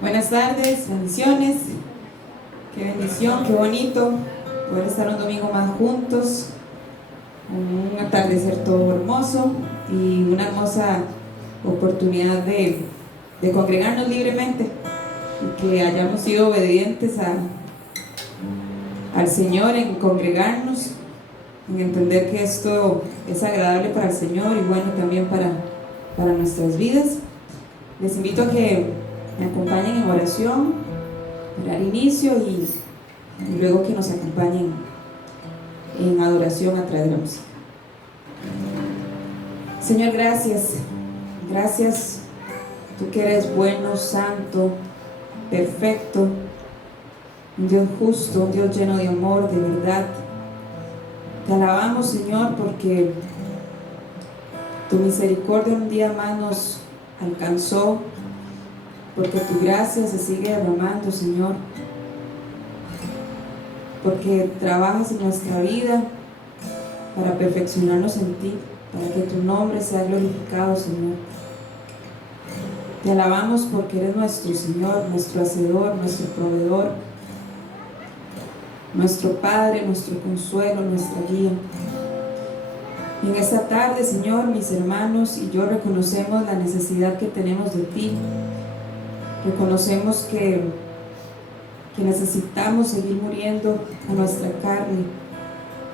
Buenas tardes, bendiciones. Qué bendición, qué bonito poder estar un domingo más juntos, un atardecer todo hermoso y una hermosa oportunidad de congregarnos libremente y que hayamos sido obedientes al Señor en congregarnos, en entender que esto es agradable para el Señor y bueno también para nuestras vidas. Les invito a que me acompañen en oración, dar inicio y luego que nos acompañen en adoración a través de la música. Señor, gracias, gracias, tú que eres bueno, santo, perfecto, un Dios justo, un Dios lleno de amor, de verdad. Te alabamos, Señor, porque tu misericordia un día más nos alcanzó, porque tu gracia se sigue derramando, Señor, porque trabajas en nuestra vida para perfeccionarnos en ti, para que tu nombre sea glorificado, Señor. Te alabamos porque eres nuestro Señor, nuestro Hacedor, nuestro Proveedor, nuestro Padre, nuestro consuelo, nuestra guía. Y en esta tarde, Señor, mis hermanos y yo reconocemos la necesidad que tenemos de ti. Reconocemos que necesitamos seguir muriendo a nuestra carne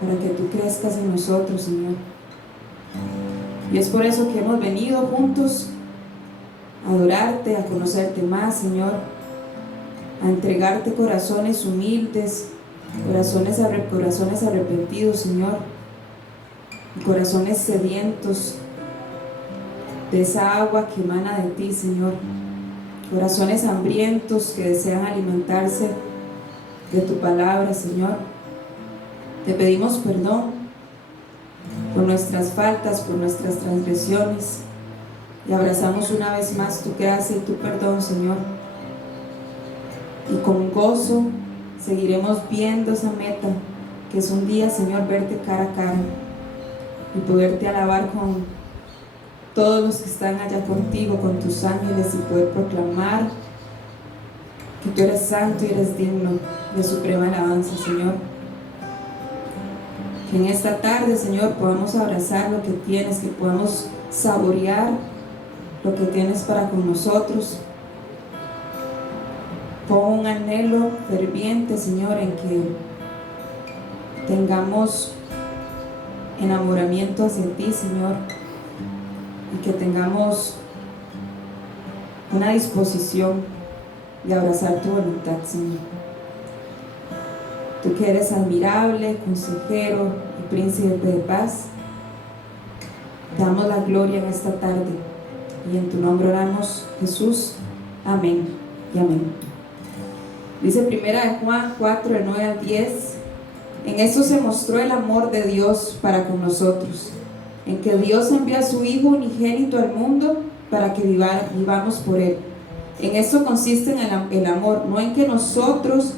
para que tú crezcas en nosotros, Señor. Y es por eso que hemos venido juntos a adorarte, a conocerte más, Señor, a entregarte corazones humildes, corazones arrepentidos, Señor, y corazones sedientos de esa agua que emana de ti, Señor, corazones hambrientos que desean alimentarse de tu palabra, Señor. Te pedimos perdón por nuestras faltas, por nuestras transgresiones, y abrazamos una vez más tu gracia y tu perdón, Señor, y con gozo seguiremos viendo esa meta, que es un día, Señor, verte cara a cara y poderte alabar con todos los que están allá contigo, con tus ángeles, y poder proclamar que tú eres santo y eres digno de suprema alabanza, Señor. Que en esta tarde, Señor, podamos abrazar lo que tienes, que podamos saborear lo que tienes para con nosotros. Pon un anhelo ferviente, Señor, en que tengamos enamoramiento hacia ti, Señor, y que tengamos una disposición de abrazar tu voluntad, Señor. Tú que eres admirable, consejero y príncipe de paz, te damos la gloria en esta tarde y en tu nombre oramos, Jesús. Amén y amén. Dice primera de Juan 4, del 9 al 10: en esto se mostró el amor de Dios para con nosotros, en que Dios envió a su Hijo unigénito al mundo para que vivamos por Él. En esto consiste el amor, no en que nosotros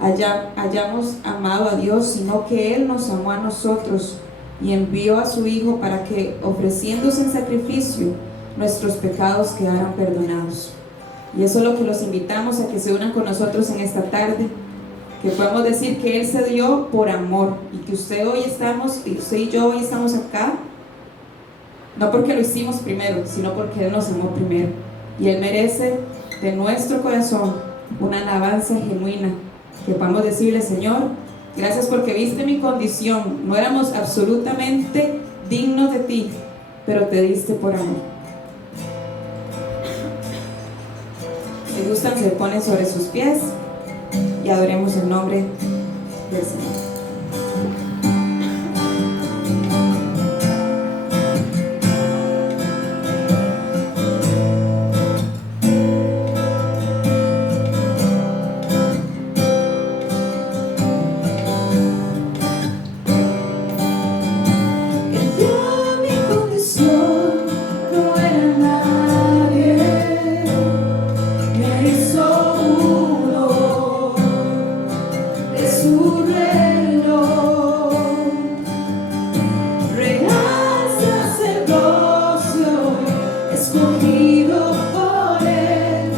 hayamos amado a Dios, sino que Él nos amó a nosotros y envió a su Hijo para que, ofreciéndose en sacrificio, nuestros pecados quedaran perdonados. Y eso es lo que los invitamos a que se unan con nosotros en esta tarde, que podamos decir que Él se dio por amor, y que usted y yo hoy estamos acá no porque lo hicimos primero, sino porque Él nos amó primero, y Él merece de nuestro corazón una alabanza genuina, que podamos decirle: Señor, gracias porque viste mi condición, no éramos absolutamente dignos de ti, pero te diste por amor. Si gustan, se ponen sobre sus pies y adoremos el nombre del Señor. Escogido por Él.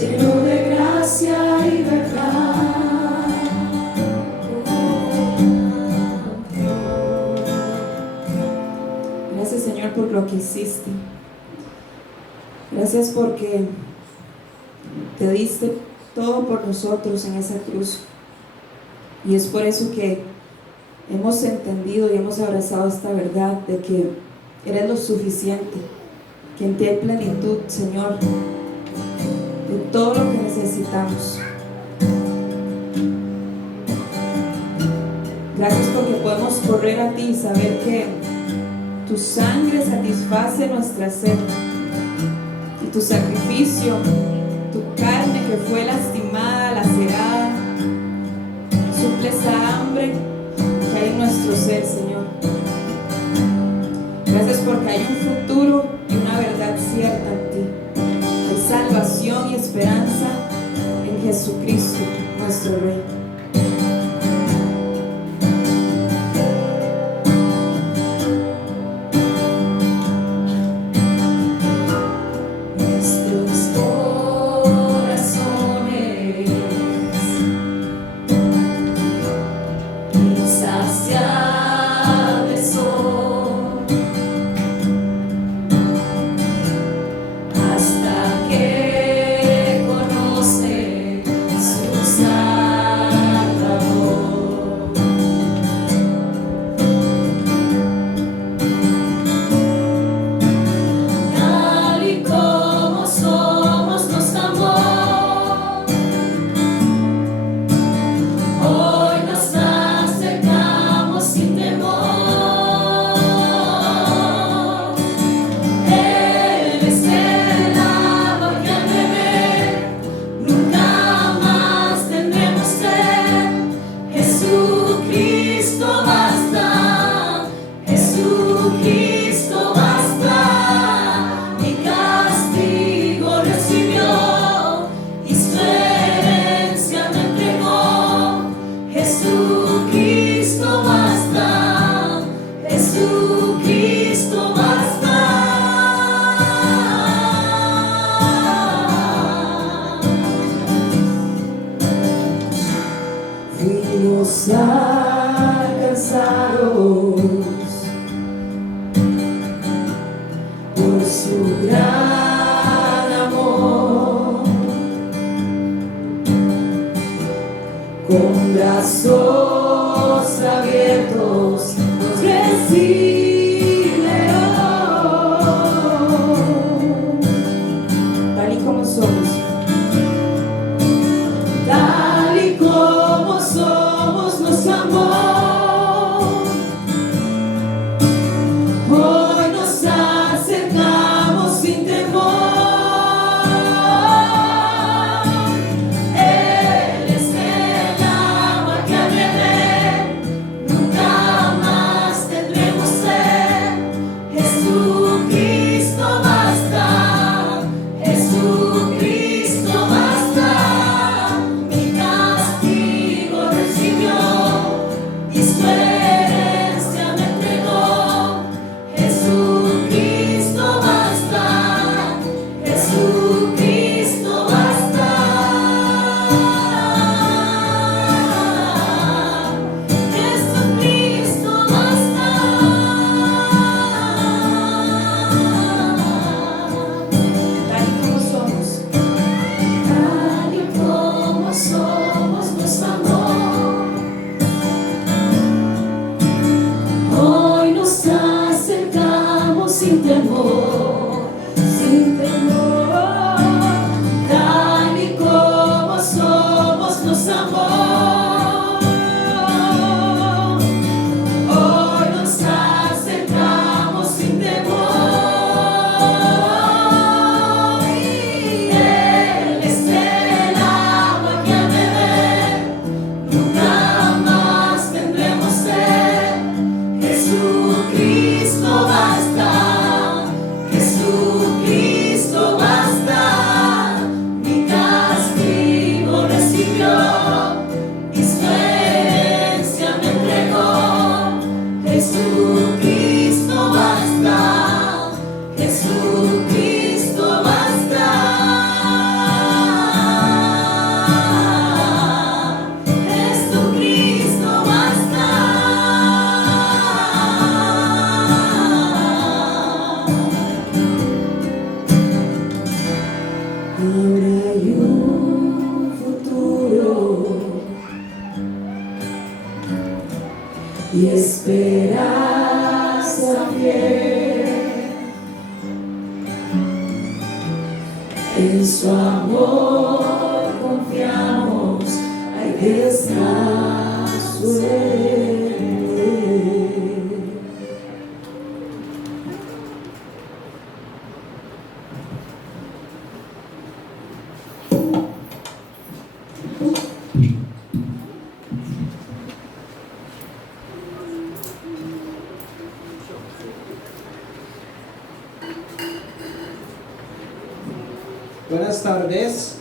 lleno de gracia y verdad. Gracias, Señor, por lo que hiciste. Gracias porque te diste todo por nosotros en esa cruz. Y es por eso que hemos entendido y hemos abrazado esta verdad de que eres lo suficiente, que en ti hay plenitud, Señor, de todo lo que necesitamos. Gracias porque podemos correr a ti y saber que tu sangre satisface nuestra sed y tu sacrificio, tu carne que fue lastimada, lacerada, suple esa hambre que hay en nuestro ser, Señor. Gracias porque hay un futuro y una verdad cierta en ti. Hay salvación y esperanza en Jesucristo, nuestro Rey. Alcanzados por su gran amor, con brazos abiertos nos recibe hoy, Tal y como somos. tal y como somos nos amó. Hoy nos acercamos sin temor. Él es el agua que a beber, nunca y esperanza fiel. En su amor confiamos, hay descanso en él. Buenas tardes.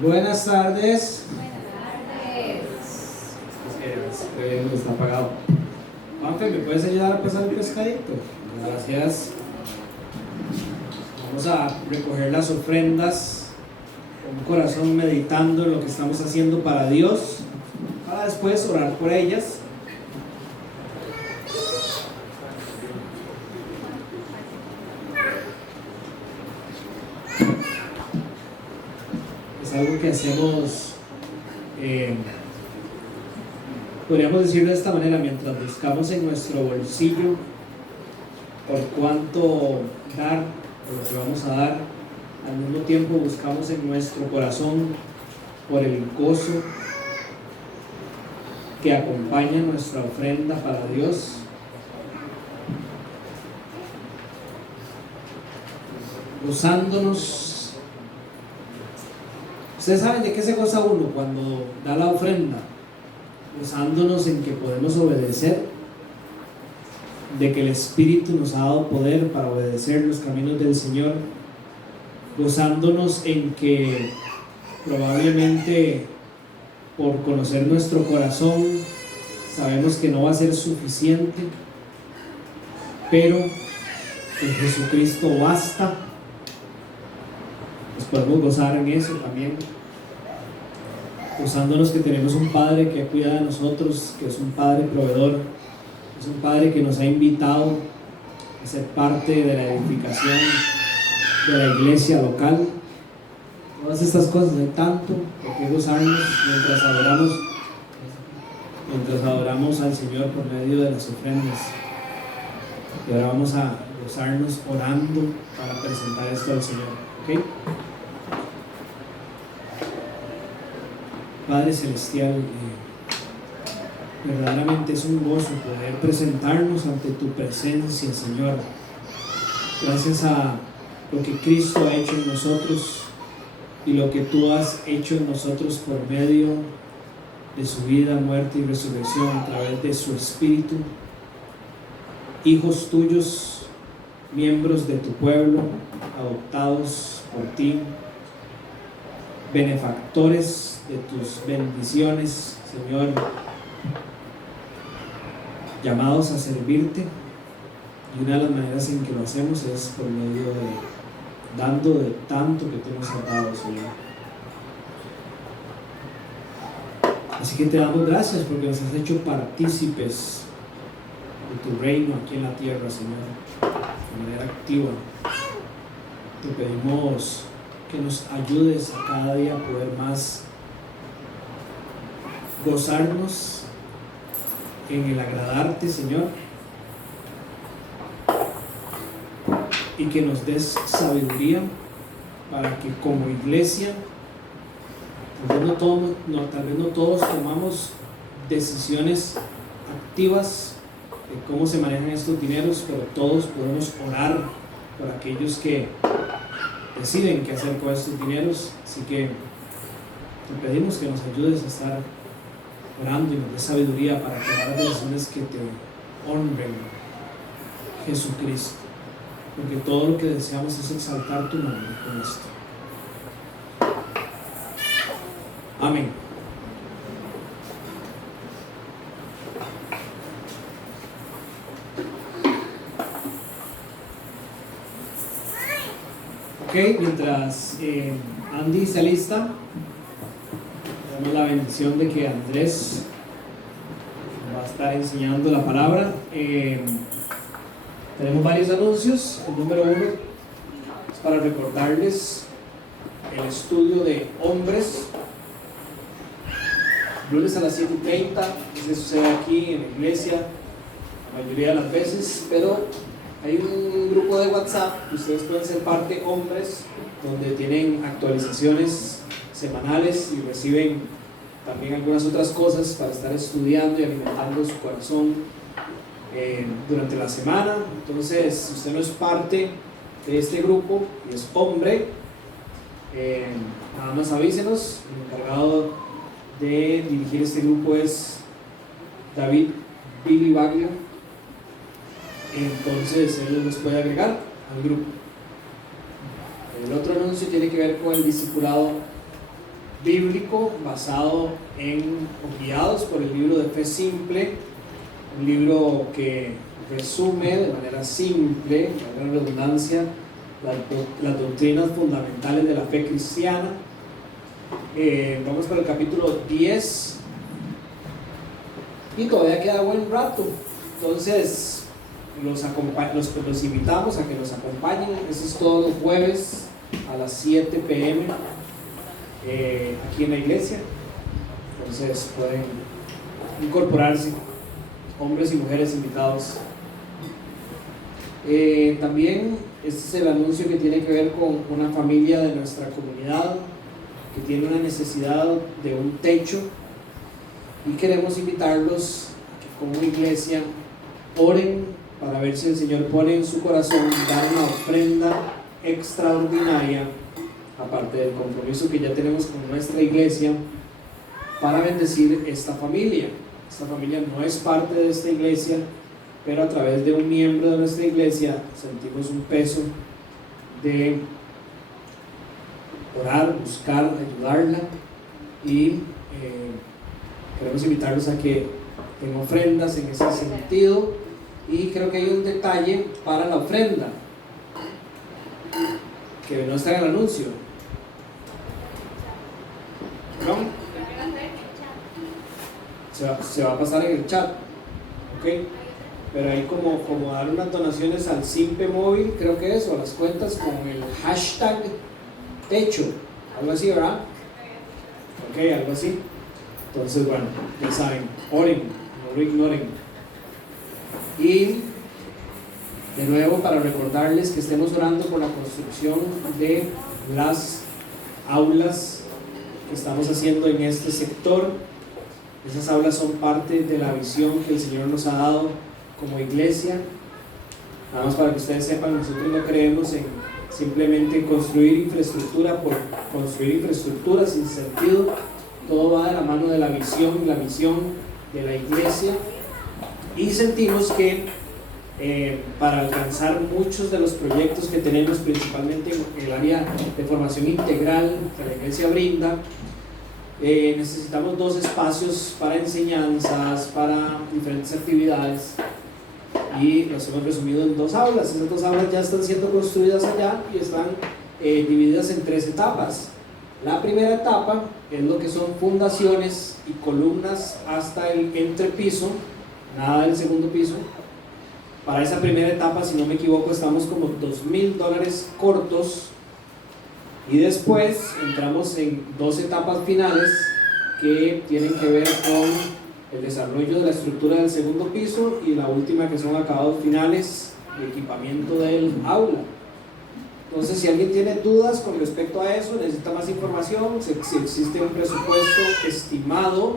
Buenas tardes. Está apagado. Juanfe, ¿me puedes ayudar a pasar el pescadito? Gracias. Vamos a recoger las ofrendas con un corazón meditando en lo que estamos haciendo para Dios, para después orar por ellas. Algo que hacemos, podríamos decirlo de esta manera, mientras buscamos en nuestro bolsillo por cuánto dar, por lo que vamos a dar, al mismo tiempo buscamos en nuestro corazón por el gozo que acompaña nuestra ofrenda para Dios. Gozándonos. Ustedes saben de qué se goza uno cuando da la ofrenda, gozándonos en que podemos obedecer, de que el Espíritu nos ha dado poder para obedecer los caminos del Señor, gozándonos en que probablemente por conocer nuestro corazón sabemos que no va a ser suficiente, pero en Jesucristo basta. Nos podemos gozar en eso también, gozándonos que tenemos un Padre que cuida de nosotros, que es un Padre proveedor, es un Padre que nos ha invitado a ser parte de la edificación de la iglesia local. Todas estas cosas, hay tanto por qué gozarnos mientras adoramos al Señor por medio de las ofrendas. Y ahora vamos a gozarnos orando para presentar esto al Señor, ¿ok? Padre Celestial, verdaderamente es un gozo poder presentarnos ante tu presencia, Señor. Gracias a lo que Cristo ha hecho en nosotros y lo que tú has hecho en nosotros por medio de su vida, muerte y resurrección a través de su Espíritu. Hijos tuyos, miembros de tu pueblo, adoptados por ti, benefactores de tus bendiciones, Señor, llamados a servirte, y una de las maneras en que lo hacemos es por medio de dando de tanto que tú nos has dado, Señor. Así que te damos gracias porque nos has hecho partícipes de tu reino aquí en la tierra, Señor, de manera activa. Te pedimos que nos ayudes a cada día a poder más gozarnos en el agradarte, Señor, y que nos des sabiduría para que como iglesia, tal vez no todos tomamos decisiones activas de cómo se manejan estos dineros, pero todos podemos orar por aquellos que deciden qué hacer con estos dineros. Así que te pedimos que nos ayudes a estar orando y nos des sabiduría para tomar decisiones que te honren, Jesucristo, porque todo lo que deseamos es exaltar tu nombre con esto. Amén. Ok, mientras Andy se alista, damos la bendición de que Andrés va a estar enseñando la palabra. Tenemos varios anuncios. El número 1 es para recordarles el estudio de hombres lunes a las 7:30. Eso sucede aquí en la iglesia la mayoría de las veces, pero hay un grupo de WhatsApp que ustedes pueden ser parte, hombres, donde tienen actualizaciones semanales y reciben también algunas otras cosas para estar estudiando y alimentando su corazón durante la semana. Entonces, si usted no es parte de este grupo y es hombre, nada más avísenos. El encargado de dirigir este grupo es David Billy Baglio, entonces él nos puede agregar al grupo. El otro anuncio tiene que ver con el discipulado bíblico basado en, o guiados por el libro de Fe Simple, un libro que resume de manera simple, de manera redundancia, las doctrinas fundamentales de la fe cristiana. Vamos para el capítulo 10 y todavía queda buen rato, entonces los invitamos a que nos acompañen. Eso es todos los jueves a las 7 p.m. Aquí en la iglesia. Entonces pueden incorporarse, hombres y mujeres invitados. También este es el anuncio que tiene que ver con una familia de nuestra comunidad que tiene una necesidad de un techo, y queremos invitarlos a que como iglesia oren para ver si el Señor pone en su corazón dar una ofrenda extraordinaria, aparte del compromiso que ya tenemos con nuestra iglesia, para bendecir esta familia. Esta familia no es parte de esta iglesia, pero a través de un miembro de nuestra iglesia sentimos un peso de orar, buscar, ayudarla, y queremos invitarlos a que den ofrendas en ese sentido. Y creo que hay un detalle para la ofrenda que no está en el anuncio. ¿No? Se va a pasar en el chat, ¿ok? Pero hay como dar unas donaciones al Simpe Móvil, creo que es, o a las cuentas con el hashtag techo, algo así, ¿verdad? Ok, algo así. Entonces, bueno, ya saben, oren, no lo ignoren. Y de nuevo, para recordarles que estemos orando por la construcción de las aulas que estamos haciendo en este sector. Esas aulas son parte de la visión que el Señor nos ha dado como iglesia. Nada más para que ustedes sepan, nosotros no creemos en simplemente construir infraestructura por construir infraestructura sin sentido. Todo va de la mano de la visión y la misión de la iglesia, y sentimos que para alcanzar muchos de los proyectos que tenemos, principalmente en el área de formación integral que la iglesia brinda, necesitamos 2 espacios para enseñanzas, para diferentes actividades, y los hemos resumido en 2 aulas. Esas 2 aulas ya están siendo construidas allá y están divididas en 3 etapas. La primera etapa es lo que son fundaciones y columnas hasta el entrepiso, nada del segundo piso. Para esa primera etapa, si no me equivoco, estamos como $2,000 cortos, y después entramos en 2 etapas finales que tienen que ver con el desarrollo de la estructura del segundo piso, y la última que son acabados finales de equipamiento del aula. Entonces, si alguien tiene dudas con respecto a eso, necesita más información, si existe un presupuesto estimado,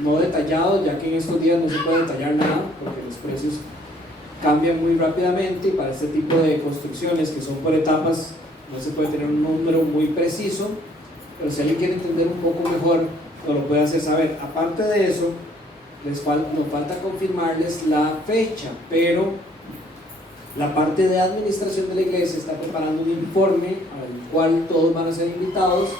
no detallado, ya que en estos días no se puede detallar nada porque los precios cambian muy rápidamente, y para este tipo de construcciones que son por etapas no se puede tener un número muy preciso, pero si alguien quiere entender un poco mejor, nos lo puede hacer saber. Aparte de eso, nos falta confirmarles la fecha, pero la parte de administración de la iglesia está preparando un informe al cual todos van a ser invitados,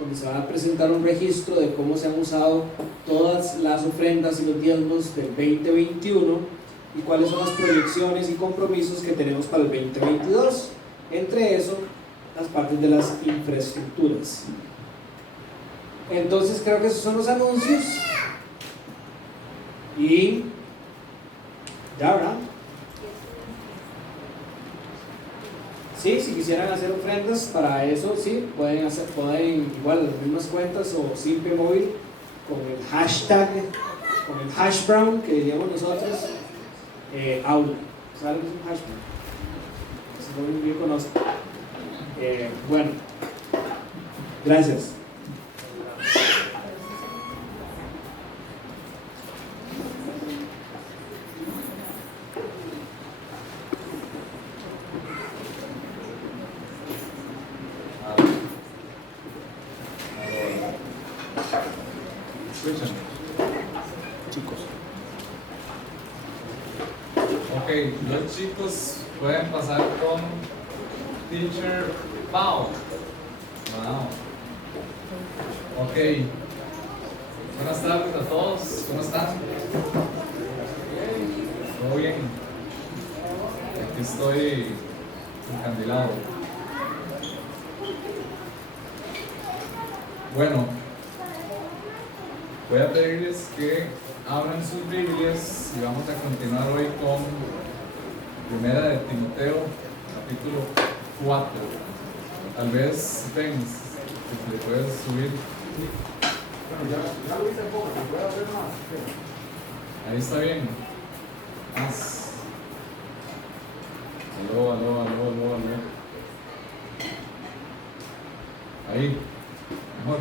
donde se va a presentar un registro de cómo se han usado todas las ofrendas y los diezmos del 2021 y cuáles son las proyecciones y compromisos que tenemos para el 2022. Entre eso, las partes de las infraestructuras. Entonces creo que esos son los anuncios. Y ya, ¿verdad? Sí, si quisieran hacer ofrendas para eso, sí, pueden igual las mismas cuentas o Simpe Móvil con el hashtag, con el hash brown que diríamos nosotros, aula. ¿Sabes lo que es un hash brown? Eso yo conozco. Bueno, gracias. Chicos. Ok, los chicos pueden pasar con Teacher Pau. Wow. Ok. Buenas tardes a todos. ¿Cómo están? ¿Todo bien? Aquí estoy encandilado. Bueno, voy a pedirles que abran sus Biblias y vamos a continuar hoy con Primera de Timoteo, capítulo 4. Tal vez, Ben, si le puedes subir. Bueno, ya lo hice poco, ¿se puede hacer más? Ahí está bien. Más. Aló. Ahí. Mejor.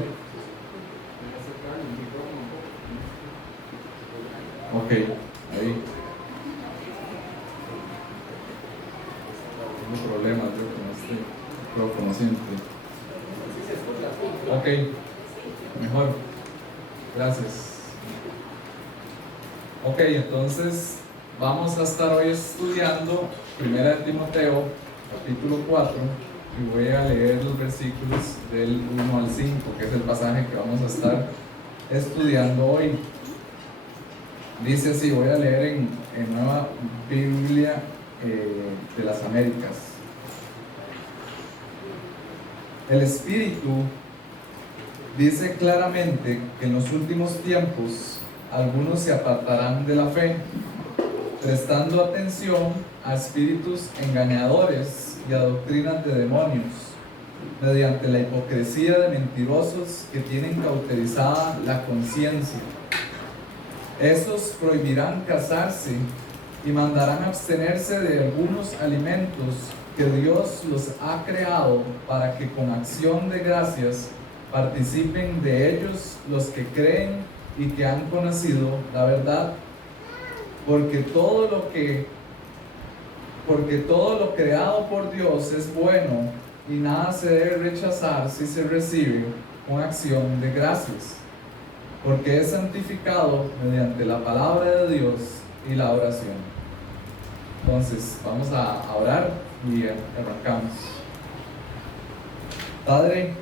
Ok, ahí. Tengo problemas yo con este micrófono siempre. Ok, mejor. Gracias. Ok, entonces vamos a estar hoy estudiando Primera de Timoteo, capítulo 4, y voy a leer los versículos del 1 al 5, que es el pasaje que vamos a estar estudiando hoy. Dice así, voy a leer en Nueva Biblia de las Américas. El Espíritu dice claramente que en los últimos tiempos algunos se apartarán de la fe, prestando atención a espíritus engañadores y a doctrinas de demonios, mediante la hipocresía de mentirosos que tienen cauterizada la conciencia. Estos prohibirán casarse y mandarán abstenerse de algunos alimentos que Dios los ha creado para que con acción de gracias participen de ellos los que creen y que han conocido la verdad, porque todo lo creado por Dios es bueno y nada se debe rechazar si se recibe con acción de gracias, porque es santificado mediante la palabra de Dios y la oración. Entonces vamos a orar y arrancamos. Padre,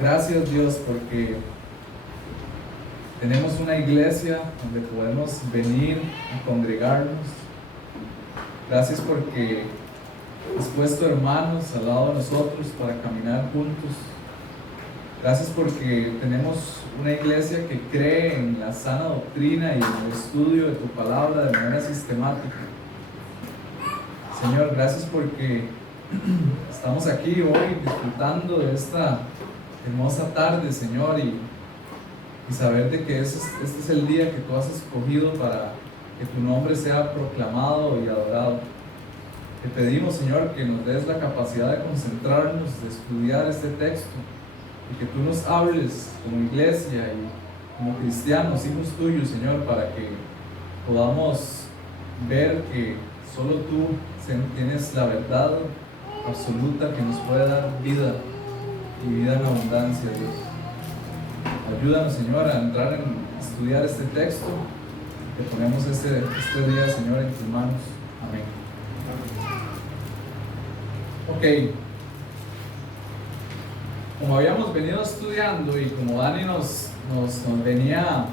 gracias Dios porque tenemos una iglesia donde podemos venir a congregarnos. Gracias porque has puesto hermanos al lado de nosotros para caminar juntos. Gracias porque tenemos una iglesia que cree en la sana doctrina y en el estudio de tu palabra de manera sistemática. Señor, gracias porque estamos aquí hoy disfrutando de esta hermosa tarde, Señor, y saber de que este es el día que tú has escogido para que tu nombre sea proclamado y adorado. Te pedimos, Señor, que nos des la capacidad de concentrarnos, de estudiar este texto, y que tú nos hables como iglesia y como cristianos, hijos tuyos, Señor, para que podamos ver que solo tú tienes la verdad absoluta que nos puede dar vida y vida en abundancia, Dios. Ayúdanos, Señor, a entrar en estudiar este texto. Te ponemos este día, Señor, en tus manos. Amén. Ok. Como habíamos venido estudiando y como Dani nos venía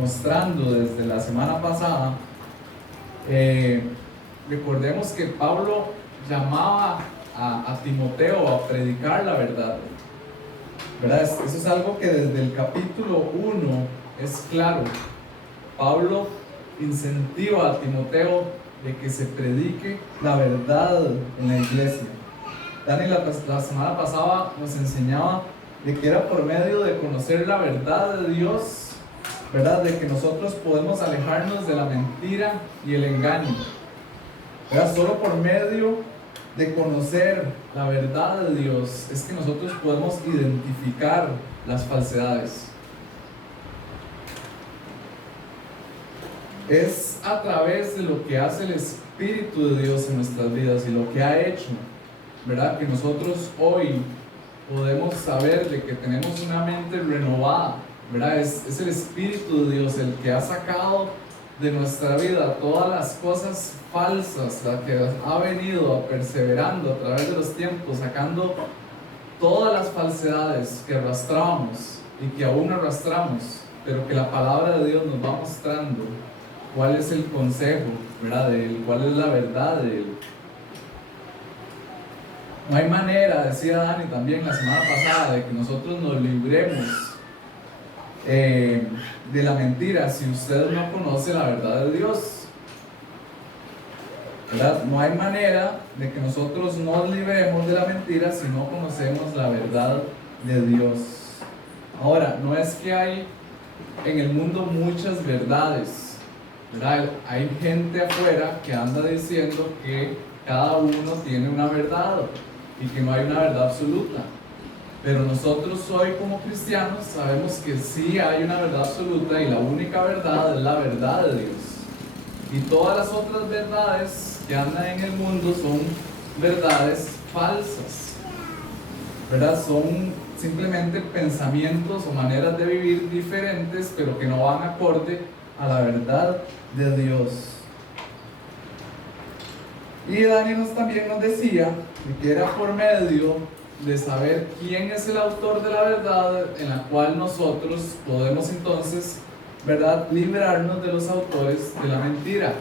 mostrando desde la semana pasada, recordemos que Pablo llamaba a Timoteo a predicar la verdad. ¿Verdad? Eso es algo que desde el capítulo 1 es claro. Pablo incentiva a Timoteo de que se predique la verdad en la iglesia. Dani la semana pasada nos enseñaba de que era por medio de conocer la verdad de Dios, ¿verdad? De que nosotros podemos alejarnos de la mentira y el engaño, ¿verdad? Solo por medio de conocer la verdad de Dios es que nosotros podemos identificar las falsedades. Es a través de lo que hace el Espíritu de Dios en nuestras vidas y lo que ha hecho, ¿verdad? Que nosotros hoy podemos saber de que tenemos una mente renovada, ¿verdad? Es el Espíritu de Dios el que ha sacado de nuestra vida todas las cosas falsas, la que ha venido perseverando a través de los tiempos, sacando todas las falsedades que arrastrábamos y que aún arrastramos, pero que la palabra de Dios nos va mostrando cuál es el consejo, ¿verdad? De Él, cuál es la verdad de Él. No hay manera, decía Dani también la semana pasada, de que nosotros nos libremos de la mentira si usted no conoce la verdad de Dios, ¿verdad? No hay manera de que nosotros nos libremos de la mentira si no conocemos la verdad de Dios. Ahora, no es que hay en el mundo muchas verdades, ¿verdad? Hay gente afuera que anda diciendo que cada uno tiene una verdad y que no hay una verdad absoluta. Pero nosotros hoy como cristianos sabemos que sí hay una verdad absoluta y la única verdad es la verdad de Dios. Y todas las otras verdades que andan en el mundo son verdades falsas, ¿verdad? Son simplemente pensamientos o maneras de vivir diferentes, pero que no van acorde a la verdad de Dios. Y Dani también nos decía que era por medio de saber quién es el autor de la verdad en la cual nosotros podemos entonces, ¿verdad?, librarnos de los autores de la mentira.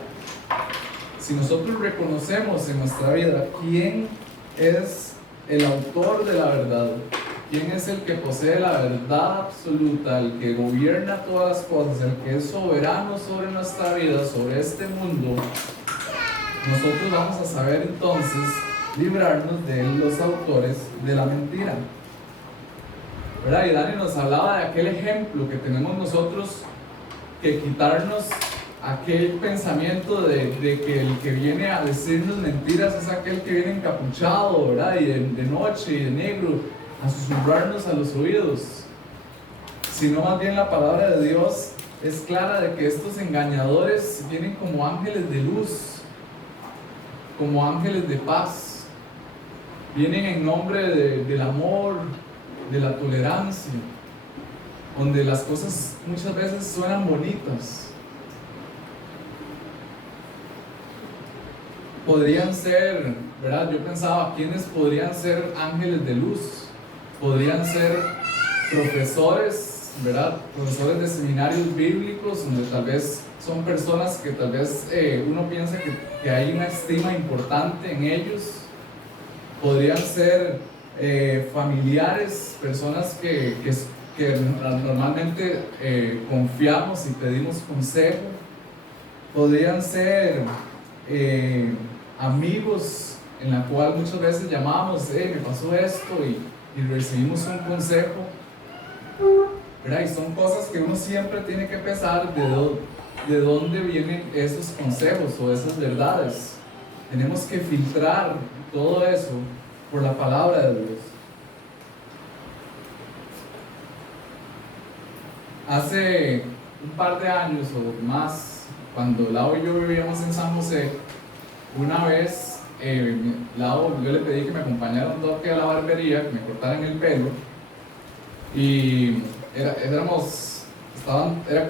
Si nosotros reconocemos en nuestra vida quién es el autor de la verdad, quién es el que posee la verdad absoluta, el que gobierna todas las cosas, el que es soberano sobre nuestra vida, sobre este mundo, nosotros vamos a saber entonces librarnos de los autores de la mentira, ¿verdad? Y Dani nos hablaba de aquel ejemplo que tenemos nosotros que quitarnos aquel pensamiento de que el que viene a decirnos mentiras es aquel que viene encapuchado, ¿verdad? Y de noche y de negro a susurrarnos a los oídos, sino más bien la palabra de Dios es clara de que estos engañadores vienen como ángeles de luz, como ángeles de paz. Vienen en nombre del amor, de la tolerancia, donde las cosas muchas veces suenan bonitas. Podrían ser, ¿verdad? Yo pensaba, ¿quiénes podrían ser ángeles de luz? Podrían ser profesores, ¿verdad? Profesores de seminarios bíblicos, donde tal vez son personas que tal vez uno piensa que hay una estima importante en ellos. Podrían ser familiares, personas que normalmente confiamos y pedimos consejo. Podrían ser amigos en la cual muchas veces llamamos, me pasó esto y recibimos un consejo, ¿verdad? Y son cosas que uno siempre tiene que pensar de dónde vienen esos consejos o esas verdades. Tenemos que filtrar todo eso por la palabra de Dios. Hace un par de años o más, cuando Lau y yo vivíamos en San José, una vez Lau, yo le pedí que me acompañara un toque a la barbería, que me cortaran el pelo, y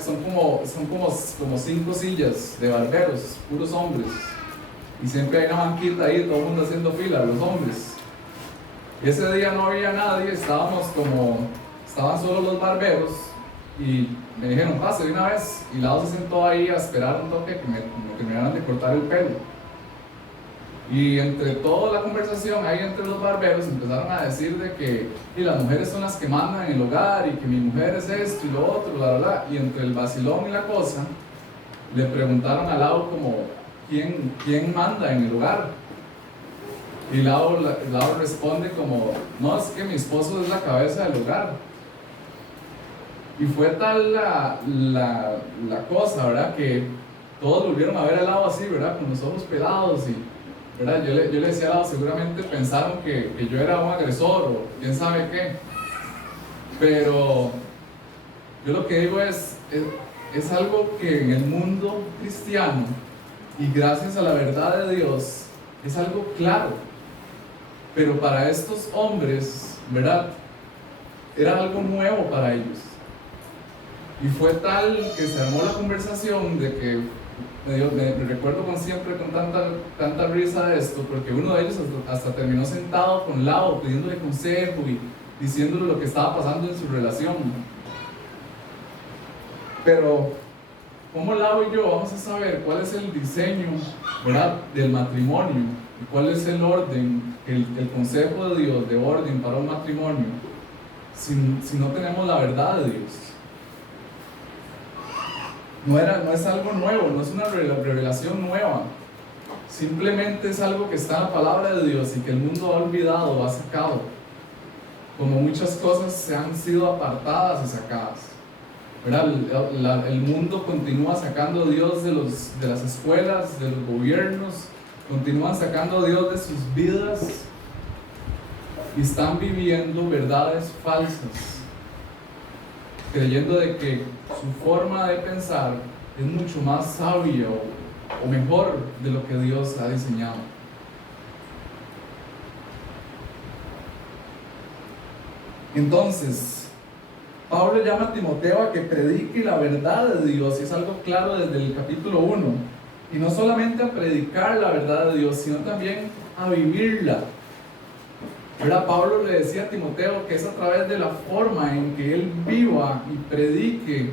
son como 5 sillas de barberos, puros hombres. Y siempre hay una banquita ahí, todo el mundo haciendo fila, los hombres. Y ese día no había nadie, estaban solo los barberos. Y me dijeron, pase de una vez. Y Lau se sentó ahí a esperar un toque que me terminaran de cortar el pelo. Y entre toda la conversación ahí entre los barberos empezaron a decir de que las mujeres son las que mandan en el hogar y que mi mujer es esto y lo otro, bla, bla, bla. Y entre el vacilón y la cosa, le preguntaron a Lau como, ¿quién manda en el hogar? Y Lau responde como, no, es que mi esposo es la cabeza del hogar. Y fue tal la cosa, ¿verdad? Que todos volvieron a ver a Lau así, ¿verdad? Con los ojos pelados y, ¿verdad? Yo le decía a Lau, seguramente pensaron que yo era un agresor o quién sabe qué. Pero yo lo que digo es algo que en el mundo cristiano y gracias a la verdad de Dios es algo claro. Pero para estos hombres, ¿verdad? Era algo nuevo para ellos. Y fue tal que se armó la conversación de que me recuerdo siempre con tanta risa de esto, porque uno de ellos hasta terminó sentado con Lau pidiéndole consejo y diciéndole lo que estaba pasando en su relación. Pero ¿cómo Lau y yo vamos a saber cuál es el diseño, ¿verdad?, del matrimonio y cuál es el orden, el consejo de Dios de orden para un matrimonio si no tenemos la verdad de Dios? No es algo nuevo, no es una revelación nueva, simplemente es algo que está en la palabra de Dios y que el mundo ha olvidado o ha sacado, como muchas cosas se han sido apartadas y sacadas, ¿verdad? El mundo continúa sacando a Dios de las escuelas, de los gobiernos, continúan sacando a Dios de sus vidas y están viviendo verdades falsas, creyendo de que su forma de pensar es mucho más sabia o mejor de lo que Dios ha diseñado. Entonces, Pablo llama a Timoteo a que predique la verdad de Dios, y es algo claro desde el capítulo 1. Y no solamente a predicar la verdad de Dios, sino también a vivirla. ¿Verdad? Pablo le decía a Timoteo que es a través de la forma en que él viva y predique,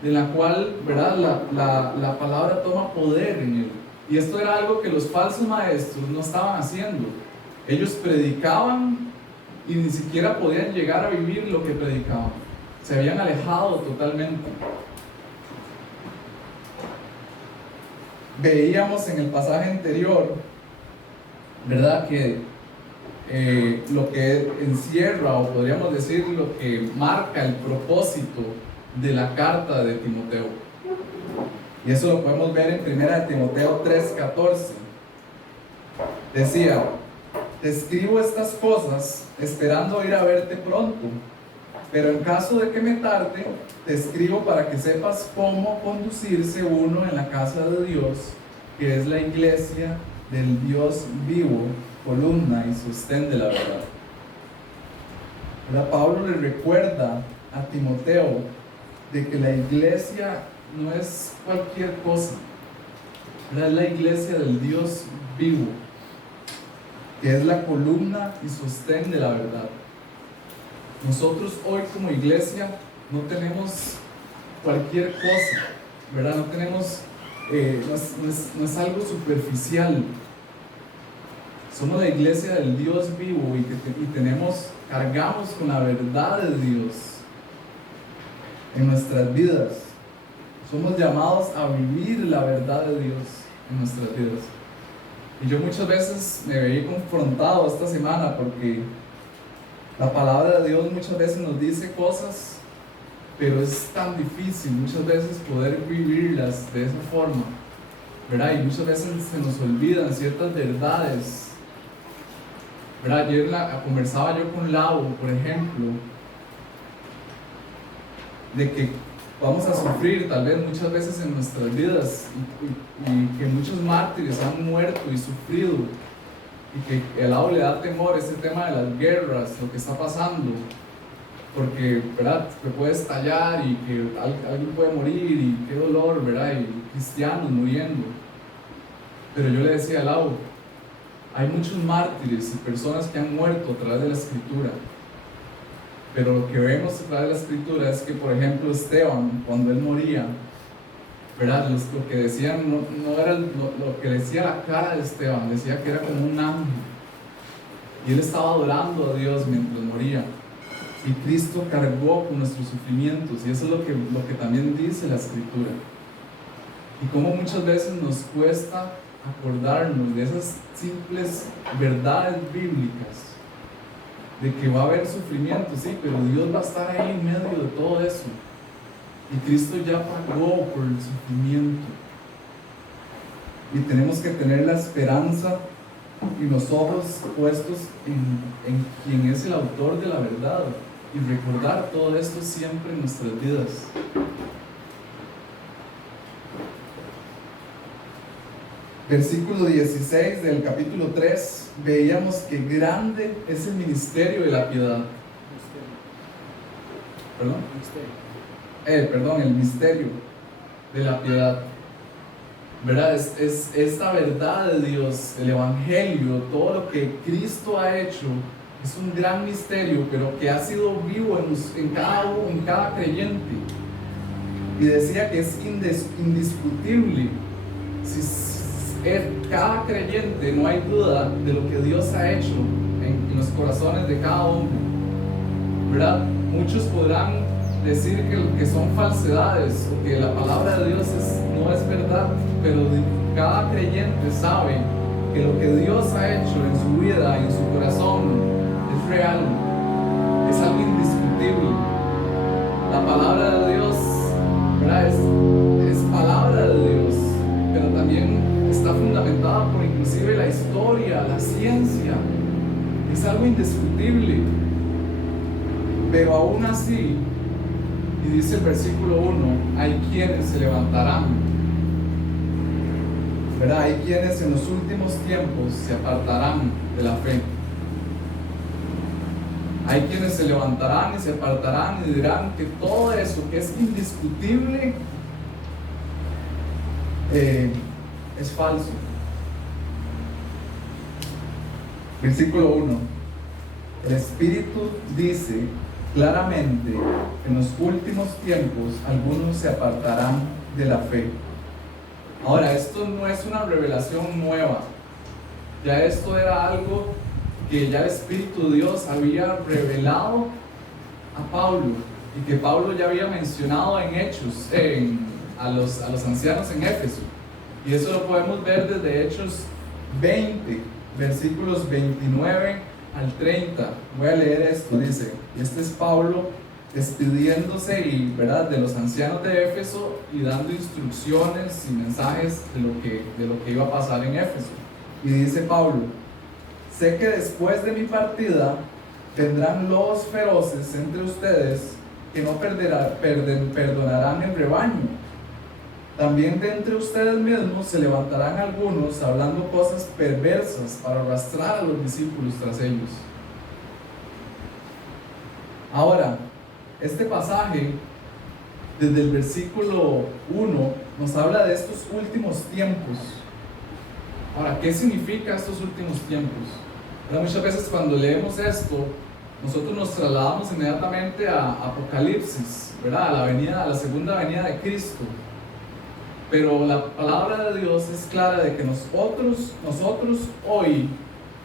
de la cual, ¿verdad?, la palabra toma poder en él. Y esto era algo que los falsos maestros no estaban haciendo. Ellos predicaban y ni siquiera podían llegar a vivir lo que predicaban. Se habían alejado totalmente. Veíamos en el pasaje anterior, ¿verdad?, que lo que encierra, o podríamos decir lo que marca el propósito de la carta de Timoteo. Y eso lo podemos ver en 1 Timoteo 3:14. Decía: te escribo estas cosas esperando ir a verte pronto, pero en caso de que me tarde, te escribo para que sepas cómo conducirse uno en la casa de Dios, que es la iglesia del Dios vivo, columna y sostén de la verdad. Ahora Pablo le recuerda a Timoteo de que la iglesia no es cualquier cosa, es la iglesia del Dios vivo, que es la columna y sostén de la verdad. Nosotros hoy como iglesia no tenemos cualquier cosa, ¿verdad? No tenemos, no es algo superficial. Somos la iglesia del Dios vivo y cargamos con la verdad de Dios en nuestras vidas. Somos llamados a vivir la verdad de Dios en nuestras vidas. Y yo muchas veces me veía confrontado esta semana porque la palabra de Dios muchas veces nos dice cosas, pero es tan difícil muchas veces poder vivirlas de esa forma, ¿verdad? Y muchas veces se nos olvidan ciertas verdades, ¿verdad? Ayer conversaba yo con Lau, por ejemplo, de que vamos a sufrir tal vez muchas veces en nuestras vidas y que muchos mártires han muerto y sufrido, y que el Lau le da temor este tema de las guerras, lo que está pasando, porque, ¿verdad?, que puede estallar y que alguien puede morir y qué dolor, ¿verdad?, y cristianos muriendo. Pero yo le decía a Lau, hay muchos mártires y personas que han muerto a través de la Escritura, pero lo que vemos a través de la Escritura es que, por ejemplo, Esteban, cuando él moría, ¿verdad?, lo que decían no era lo que decía la cara de Esteban, decía que era como un ángel, y él estaba adorando a Dios mientras moría, y Cristo cargó con nuestros sufrimientos, y eso es lo que también dice la Escritura. Y como muchas veces nos cuesta acordarnos de esas simples verdades bíblicas, de que va a haber sufrimiento, sí, pero Dios va a estar ahí en medio de todo eso. Y Cristo ya pagó por el sufrimiento. Y tenemos que tener la esperanza y los ojos puestos en quien es el autor de la verdad, y recordar todo esto siempre en nuestras vidas. Versículo 16 del capítulo 3, veíamos que grande es el ministerio de la piedad. ¿Perdón? El misterio de la piedad. ¿Verdad? Es esta verdad de Dios, el Evangelio, todo lo que Cristo ha hecho, es un gran misterio, pero que ha sido vivo en cada creyente. Y decía que es indiscutible. Cada creyente, no hay duda de lo que Dios ha hecho en los corazones de cada hombre, ¿verdad? Muchos podrán decir que son falsedades o que la palabra de Dios no es verdad, pero cada creyente sabe que lo que Dios ha hecho en su vida y en su corazón es real, es algo indiscutible. La palabra de Dios, ¿verdad? Es palabra de Dios, pero también está fundamentada por inclusive la historia, la ciencia. Es algo indiscutible. Pero aún así, y dice el versículo 1, hay quienes se levantarán, ¿verdad? Hay quienes en los últimos tiempos se apartarán de la fe. Hay quienes se levantarán y se apartarán y dirán que todo eso que es indiscutible es falso. Versículo 1. El Espíritu dice claramente que en los últimos tiempos algunos se apartarán de la fe. Ahora, esto no es una revelación nueva. Ya esto era algo que ya el Espíritu de Dios había revelado a Pablo y que Pablo ya había mencionado en Hechos, a los ancianos en Éfeso. Y eso lo podemos ver desde Hechos 20, versículos 29 al 30. Voy a leer esto, dice, y este es Pablo despidiéndose ¿verdad? De los ancianos de Éfeso y dando instrucciones y mensajes de lo que iba a pasar en Éfeso. Y dice Pablo: sé que después de mi partida vendrán lobos feroces entre ustedes que no perdonarán el rebaño. También de entre ustedes mismos se levantarán algunos hablando cosas perversas para arrastrar a los discípulos tras ellos. Ahora, este pasaje, desde el versículo 1, nos habla de estos últimos tiempos. Ahora, ¿qué significa estos últimos tiempos? Muchas veces cuando leemos esto, nosotros nos trasladamos inmediatamente a Apocalipsis, ¿verdad? A la segunda venida de Cristo. Pero la palabra de Dios es clara de que nosotros hoy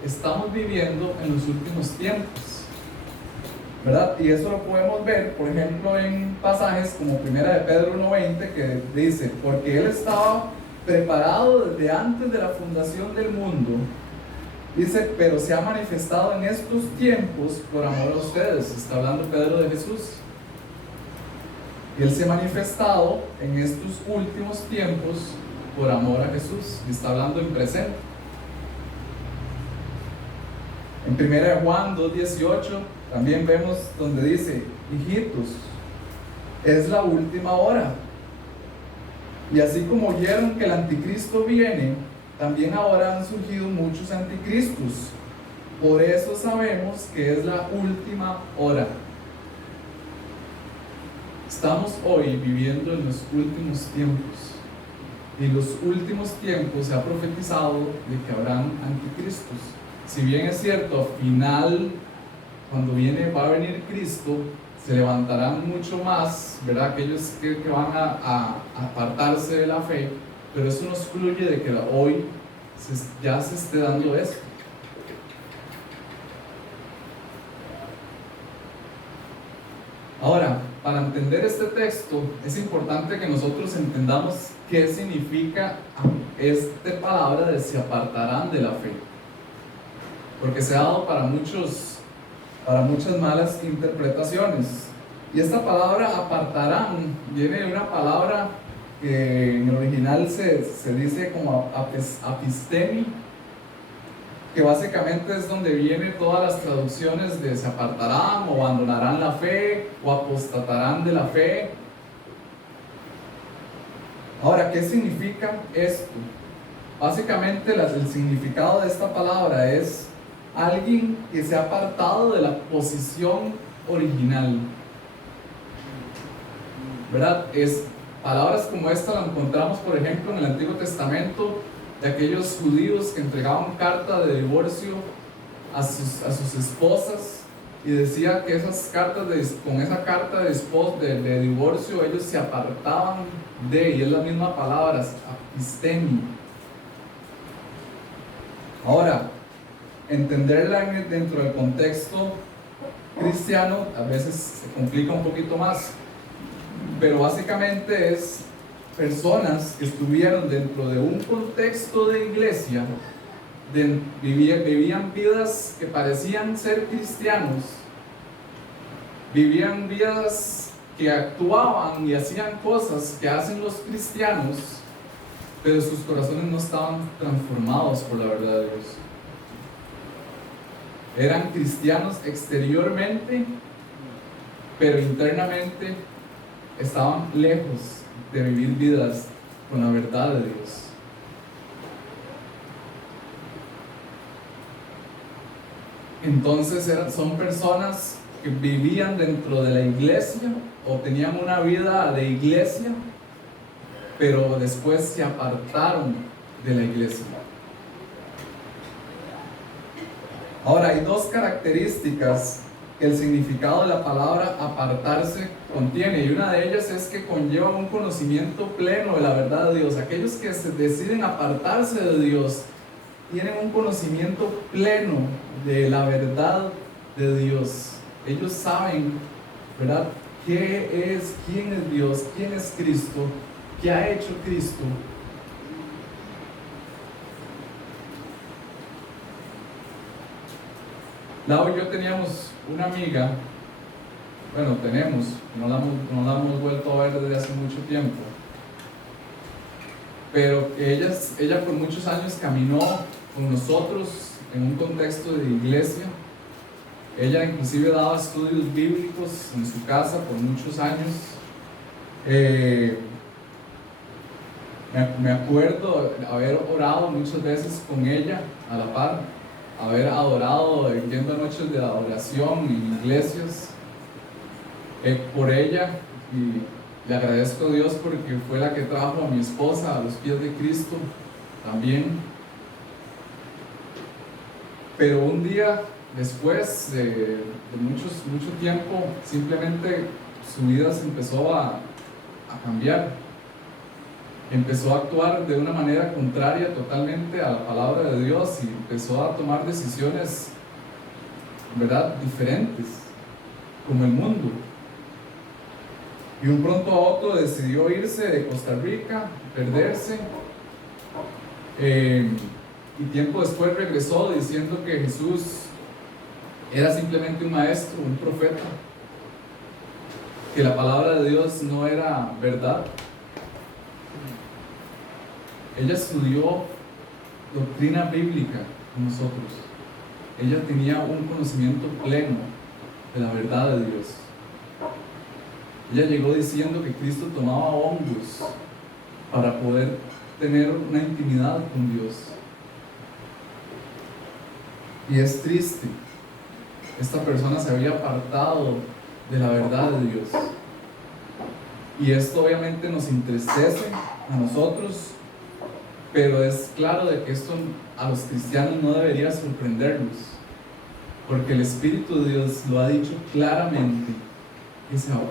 estamos viviendo en los últimos tiempos, ¿verdad? Y eso lo podemos ver, por ejemplo, en pasajes como 1 de Pedro 1:20, que dice: porque Él estaba preparado desde antes de la fundación del mundo, dice, pero se ha manifestado en estos tiempos por amor a ustedes. Está hablando Pedro de Jesús. Y Él se ha manifestado en estos últimos tiempos por amor a Jesús. Y está hablando en presente. En 1 de Juan 2:18 también vemos donde dice: hijitos, es la última hora. Y así como oyeron que el anticristo viene, también ahora han surgido muchos anticristos. Por eso sabemos que es la última hora. Estamos hoy viviendo en los últimos tiempos. Y en los últimos tiempos se ha profetizado de que habrán anticristos. Si bien es cierto, al final, cuando va a venir Cristo, se levantarán mucho más, ¿verdad? Aquellos que van a apartarse de la fe, pero eso no excluye de que hoy ya se esté dando esto. Ahora, para entender este texto, es importante que nosotros entendamos qué significa esta palabra de se apartarán de la fe, porque se ha dado para muchas malas interpretaciones. Y esta palabra apartarán viene de una palabra que en el original se dice como apistemi, que básicamente es donde vienen todas las traducciones de se apartarán o abandonarán la fe o apostatarán de la fe. Ahora, ¿qué significa esto? Básicamente el significado de esta palabra es alguien que se ha apartado de la posición original, ¿verdad? Palabras como esta las encontramos, por ejemplo, en el Antiguo Testamento, de aquellos judíos que entregaban carta de divorcio a sus esposas, y decía que con esa carta de divorcio ellos se apartaban y es la misma palabra, apistemi. Ahora, entenderla dentro del contexto cristiano a veces se complica un poquito más, pero básicamente es personas que estuvieron dentro de un contexto de iglesia, vivían vidas que parecían ser cristianos, vivían vidas que actuaban y hacían cosas que hacen los cristianos, pero sus corazones no estaban transformados por la verdad de Dios. Eran cristianos exteriormente, pero internamente estaban lejos de vivir vidas con la verdad de Dios. Entonces son personas que vivían dentro de la iglesia o tenían una vida de iglesia, pero después se apartaron de la iglesia. Ahora, hay dos características que el significado de la palabra apartarse contiene, y una de ellas es que conlleva un conocimiento pleno de la verdad de Dios. Aquellos que se deciden apartarse de Dios tienen un conocimiento pleno de la verdad de Dios. Ellos saben, ¿verdad?, qué es, quién es Dios, quién es Cristo, qué ha hecho Cristo. Lau y yo teníamos una amiga, no la hemos vuelto a ver desde hace mucho tiempo, pero ella por muchos años caminó con nosotros en un contexto de iglesia. Ella inclusive daba estudios bíblicos en su casa por muchos años. Me acuerdo haber orado muchas veces con ella a la par, haber adorado, yendo a noches de adoración en iglesias por ella, y le agradezco a Dios porque fue la que trajo a mi esposa a los pies de Cristo también. Pero un día después de mucho tiempo, simplemente su vida se empezó a cambiar. Empezó a actuar de una manera contraria totalmente a la palabra de Dios y empezó a tomar decisiones, ¿verdad?, diferentes, como el mundo. Y de un pronto a otro decidió irse de Costa Rica, perderse, y tiempo después regresó diciendo que Jesús era simplemente un maestro, un profeta, que la palabra de Dios no era verdad. Ella estudió doctrina bíblica con nosotros. Ella tenía un conocimiento pleno de la verdad de Dios. Ella llegó diciendo que Cristo tomaba hongos para poder tener una intimidad con Dios. Y es triste. Esta persona se había apartado de la verdad de Dios. Y esto obviamente nos entristece a nosotros, pero es claro de que esto a los cristianos no debería sorprendernos, porque el Espíritu de Dios lo ha dicho claramente,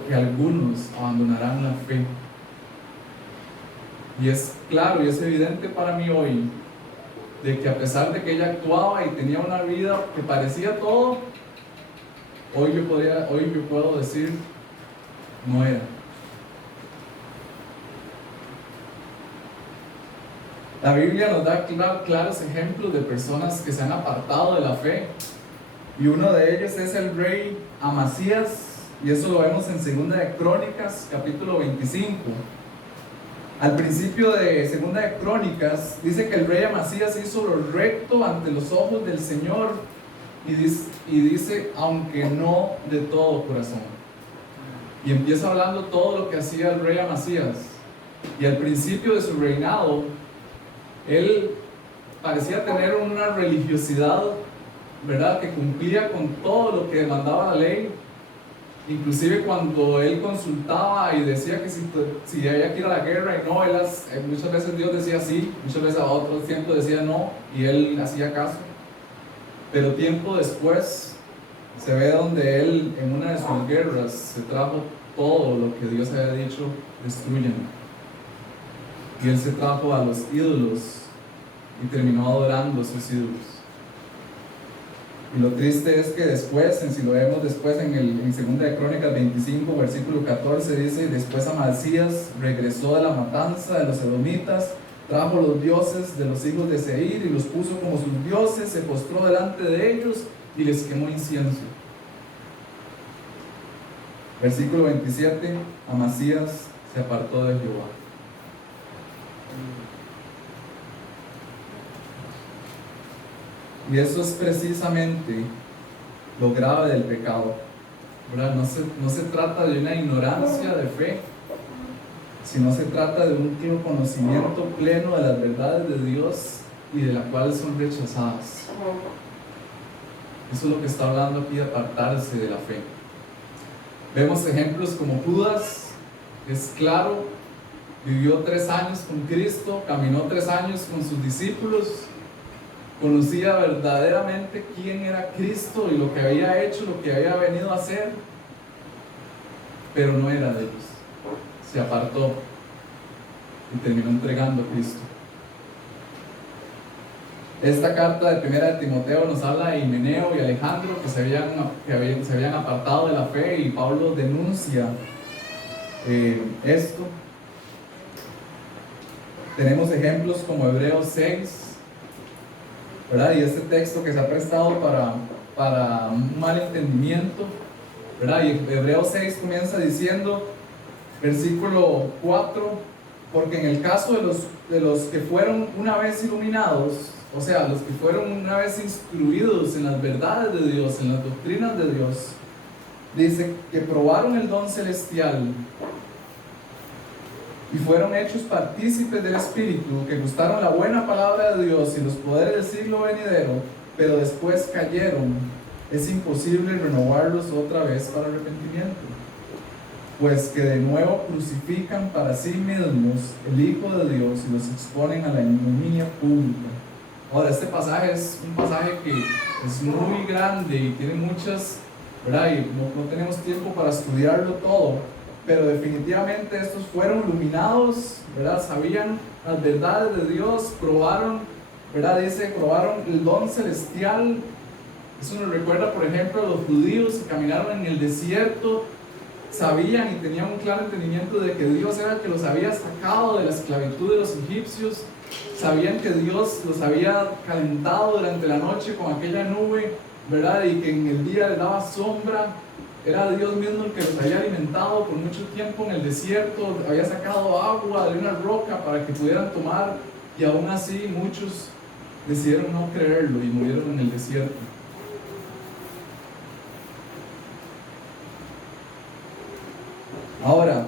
que algunos abandonarán la fe. Y es claro y es evidente para mí hoy de que a pesar de que ella actuaba y tenía una vida que parecía todo, hoy yo puedo decir, no era. La Biblia nos da claros ejemplos de personas que se han apartado de la fe, y uno de ellos es el rey Amasías, y eso lo vemos en 2 de Crónicas, capítulo 25. Al principio de 2 de Crónicas dice que el rey Amasías hizo lo recto ante los ojos del Señor, y dice, aunque no de todo corazón. Y empieza hablando todo lo que hacía el rey Amasías. Y al principio de su reinado, él parecía tener una religiosidad, ¿verdad?, que cumplía con todo lo que demandaba la ley. Inclusive cuando él consultaba y decía que si había que ir a la guerra y no, muchas veces Dios decía sí, muchas veces a otros tiempos decía no, y él hacía caso. Pero tiempo después se ve donde él, en una de sus guerras, se trajo todo lo que Dios había dicho, destruyan. Y él se trajo a los ídolos y terminó adorando a sus ídolos. Y lo triste es que después, si lo vemos después en 2 de Crónicas 25, versículo 14, dice: después Amasías regresó de la matanza de los edomitas, trajo los dioses de los hijos de Seir y los puso como sus dioses, se postró delante de ellos y les quemó incienso. Versículo 27, Amasías se apartó de Jehová. Y eso es precisamente lo grave del pecado, ¿verdad? No se trata de una ignorancia de fe, sino se trata de un conocimiento pleno de las verdades de Dios y de las cuales son rechazadas. Eso es lo que está hablando aquí, de apartarse de la fe. Vemos ejemplos como Judas, que es claro, vivió 3 años con Cristo, caminó 3 años con sus discípulos, conocía verdaderamente quién era Cristo y lo que había hecho, lo que había venido a hacer, pero no era de ellos. Se apartó y terminó entregando a Cristo. Esta carta de 1 de Timoteo nos habla de Himeneo y Alejandro, que se habían apartado de la fe, y Pablo denuncia esto. Tenemos ejemplos como Hebreos 6, ¿verdad? Y este texto que se ha prestado para un mal entendimiento, ¿verdad? Y Hebreos 6 comienza diciendo, versículo 4: porque en el caso de los que fueron una vez iluminados, o sea, los que fueron una vez instruidos en las verdades de Dios, en las doctrinas de Dios, dice que probaron el don celestial y fueron hechos partícipes del Espíritu, que gustaron la buena palabra de Dios y los poderes del siglo venidero, pero después cayeron, es imposible renovarlos otra vez para arrepentimiento, pues que de nuevo crucifican para sí mismos el Hijo de Dios y los exponen a la ignominia pública. Ahora, este pasaje es un pasaje que es muy grande y tiene muchas, ¿verdad? Y no tenemos tiempo para estudiarlo todo, pero definitivamente estos fueron iluminados, ¿verdad? Sabían las verdades de Dios, probaron, ¿verdad? Dice, probaron el don celestial. Eso nos recuerda, por ejemplo, a los judíos que caminaron en el desierto, sabían y tenían un claro entendimiento de que Dios era el que los había sacado de la esclavitud de los egipcios, sabían que Dios los había calentado durante la noche con aquella nube, ¿verdad? Y que en el día les daba sombra. Era Dios mismo el que los había alimentado por mucho tiempo en el desierto, había sacado agua de una roca para que pudieran tomar, y aún así muchos decidieron no creerlo y murieron en el desierto. Ahora,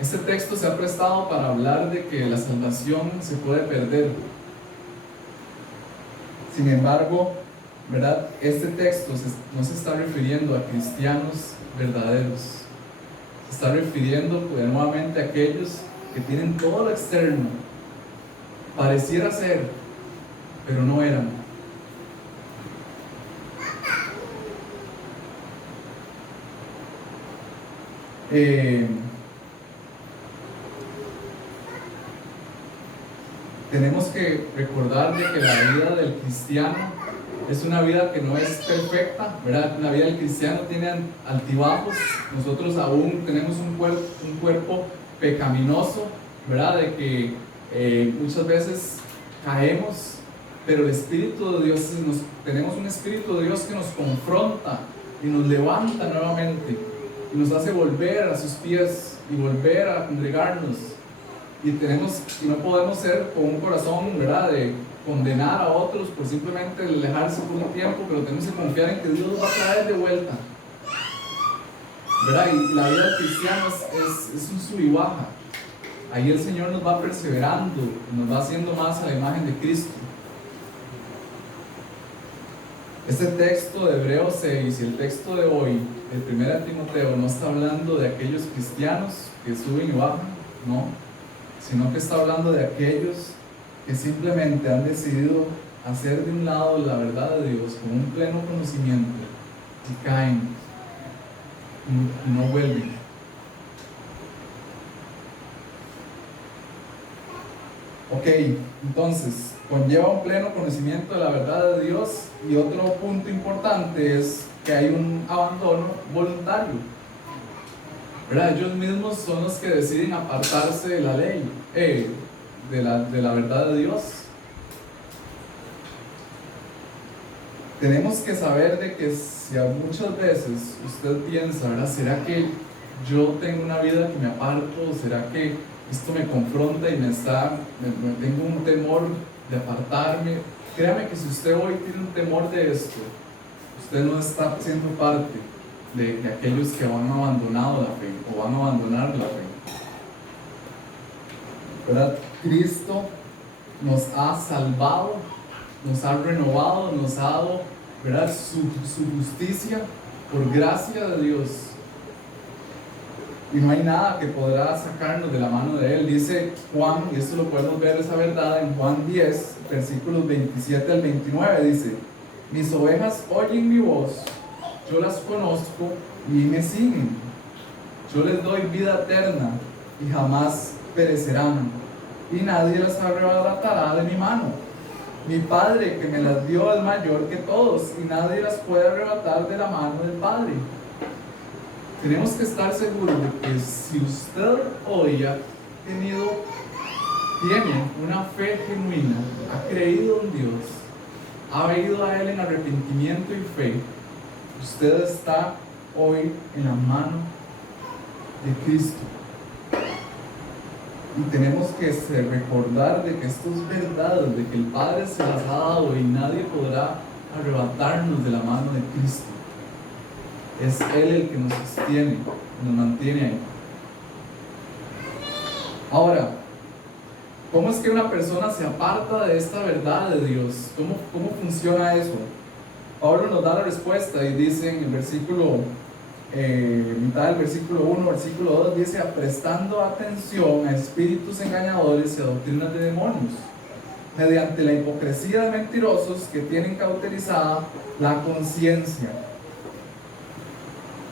este texto se ha prestado para hablar de que la salvación se puede perder. Sin embargo, ¿verdad? Este texto no se está refiriendo a cristianos verdaderos. Se está refiriendo nuevamente a aquellos que tienen todo lo externo, pareciera ser, pero no eran. Tenemos que recordar de que la vida del cristiano es una vida que no es perfecta, ¿verdad? La vida del cristiano tiene altibajos. Nosotros aún tenemos un cuerpo pecaminoso, ¿verdad? De que Muchas veces caemos, pero el Espíritu de Dios, tenemos un Espíritu de Dios que nos confronta y nos levanta nuevamente y nos hace volver a sus pies y volver a congregarnos. Y no podemos ser con un corazón, ¿verdad?, de condenar a otros por simplemente alejarse por un tiempo, pero tenemos que confiar en que Dios nos va a traer de vuelta, ¿verdad? Y la vida del cristiano es un sub y baja. Ahí el Señor nos va perseverando, nos va haciendo más a la imagen de Cristo. Este texto de Hebreos 6 y el texto de hoy, el 1 Timoteo, no está hablando de aquellos cristianos que suben y bajan, no, sino que está hablando de aquellos que simplemente han decidido hacer de un lado la verdad de Dios con un pleno conocimiento y caen y no vuelven. Ok, entonces conlleva un pleno conocimiento de la verdad de Dios, y otro punto importante es que hay un abandono voluntario, ¿verdad? Ellos mismos son los que deciden apartarse de la ley, de la verdad de Dios. Tenemos que saber de que si muchas veces usted piensa, ¿verdad?, ¿será que yo tengo una vida que me aparto? ¿Será que esto me confronta y tengo un temor de apartarme? Créame que si usted hoy tiene un temor de esto, usted no está siendo parte de aquellos que han abandonado la fe o van a abandonar la fe, ¿verdad? Cristo nos ha salvado, nos ha renovado, nos ha dado, ¿verdad?, su justicia por gracia de Dios, y no hay nada que podrá sacarnos de la mano de Él. Dice Juan, y esto lo podemos ver, esa verdad, en Juan 10, versículos 27 al 29, dice: mis ovejas oyen mi voz, yo las conozco y me siguen. Yo les doy vida eterna y jamás perecerán, y nadie las arrebatará de mi mano. Mi Padre que me las dio es mayor que todos, y nadie las puede arrebatar de la mano del Padre. Tenemos que estar seguros de que si usted hoy tiene una fe genuina, ha creído en Dios, ha ido a Él en arrepentimiento y fe, usted está hoy en la mano de Cristo. Y tenemos que recordar de que esto es verdad, de que el Padre se las ha dado y nadie podrá arrebatarnos de la mano de Cristo. Es Él el que nos sostiene, nos mantiene ahí. Ahora, ¿cómo es que una persona se aparta de esta verdad de Dios? ¿Cómo funciona eso? Pablo nos da la respuesta y dice en el versículo, mitad del versículo 1, versículo 2, dice: prestando atención a espíritus engañadores y a doctrinas de demonios, mediante la hipocresía de mentirosos que tienen cauterizada la conciencia.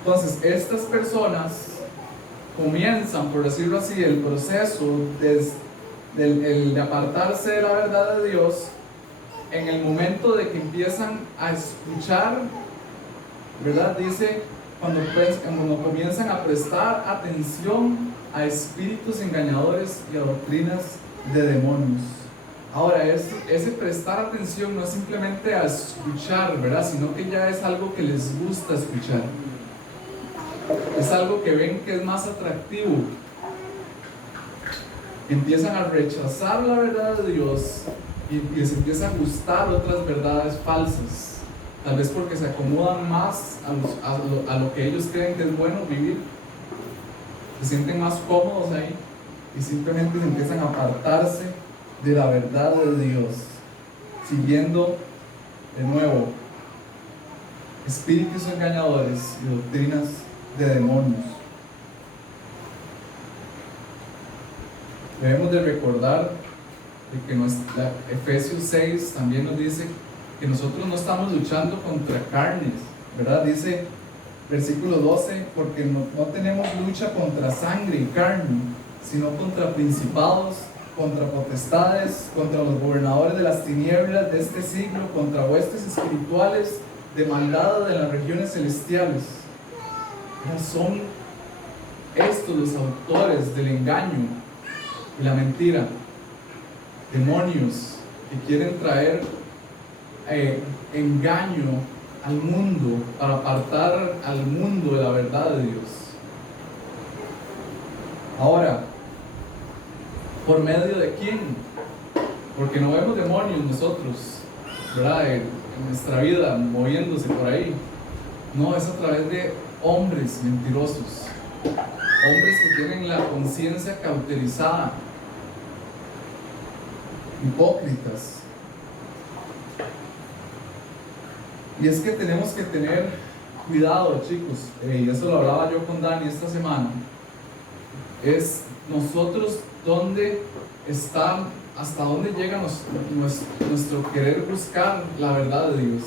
Entonces, estas personas comienzan, por decirlo así, el proceso de apartarse de la verdad de Dios en el momento de que empiezan a escuchar, ¿verdad? Dice, cuando comienzan a prestar atención a espíritus engañadores y a doctrinas de demonios. Ahora, ese prestar atención no es simplemente a escuchar, ¿verdad?, sino que ya es algo que les gusta escuchar. Es algo que ven que es más atractivo. Empiezan a rechazar la verdad de Dios y les empieza a gustar otras verdades falsas, tal vez porque se acomodan más a lo que ellos creen que es bueno vivir, se sienten más cómodos ahí y simplemente empiezan a apartarse de la verdad de Dios, siguiendo de nuevo espíritus engañadores y doctrinas de demonios. Debemos de recordar de que Efesios 6 también nos dice que nosotros no estamos luchando contra carnes, ¿verdad? Dice versículo 12: porque no tenemos lucha contra sangre y carne, sino contra principados, contra potestades, contra los gobernadores de las tinieblas de este siglo, contra huestes espirituales de maldad de las regiones celestiales. Son estos los autores del engaño y la mentira, demonios que quieren traer engaño al mundo para apartar al mundo de la verdad de Dios. Ahora, ¿por medio de quién? Porque no vemos demonios nosotros, ¿verdad? En nuestra vida moviéndose por ahí. No, es a través de hombres mentirosos, hombres que tienen la conciencia cauterizada, hipócritas. Y es que tenemos que tener cuidado, chicos, y eso lo hablaba yo con Dani esta semana. Es nosotros dónde está, hasta dónde llega nuestro querer buscar la verdad de Dios.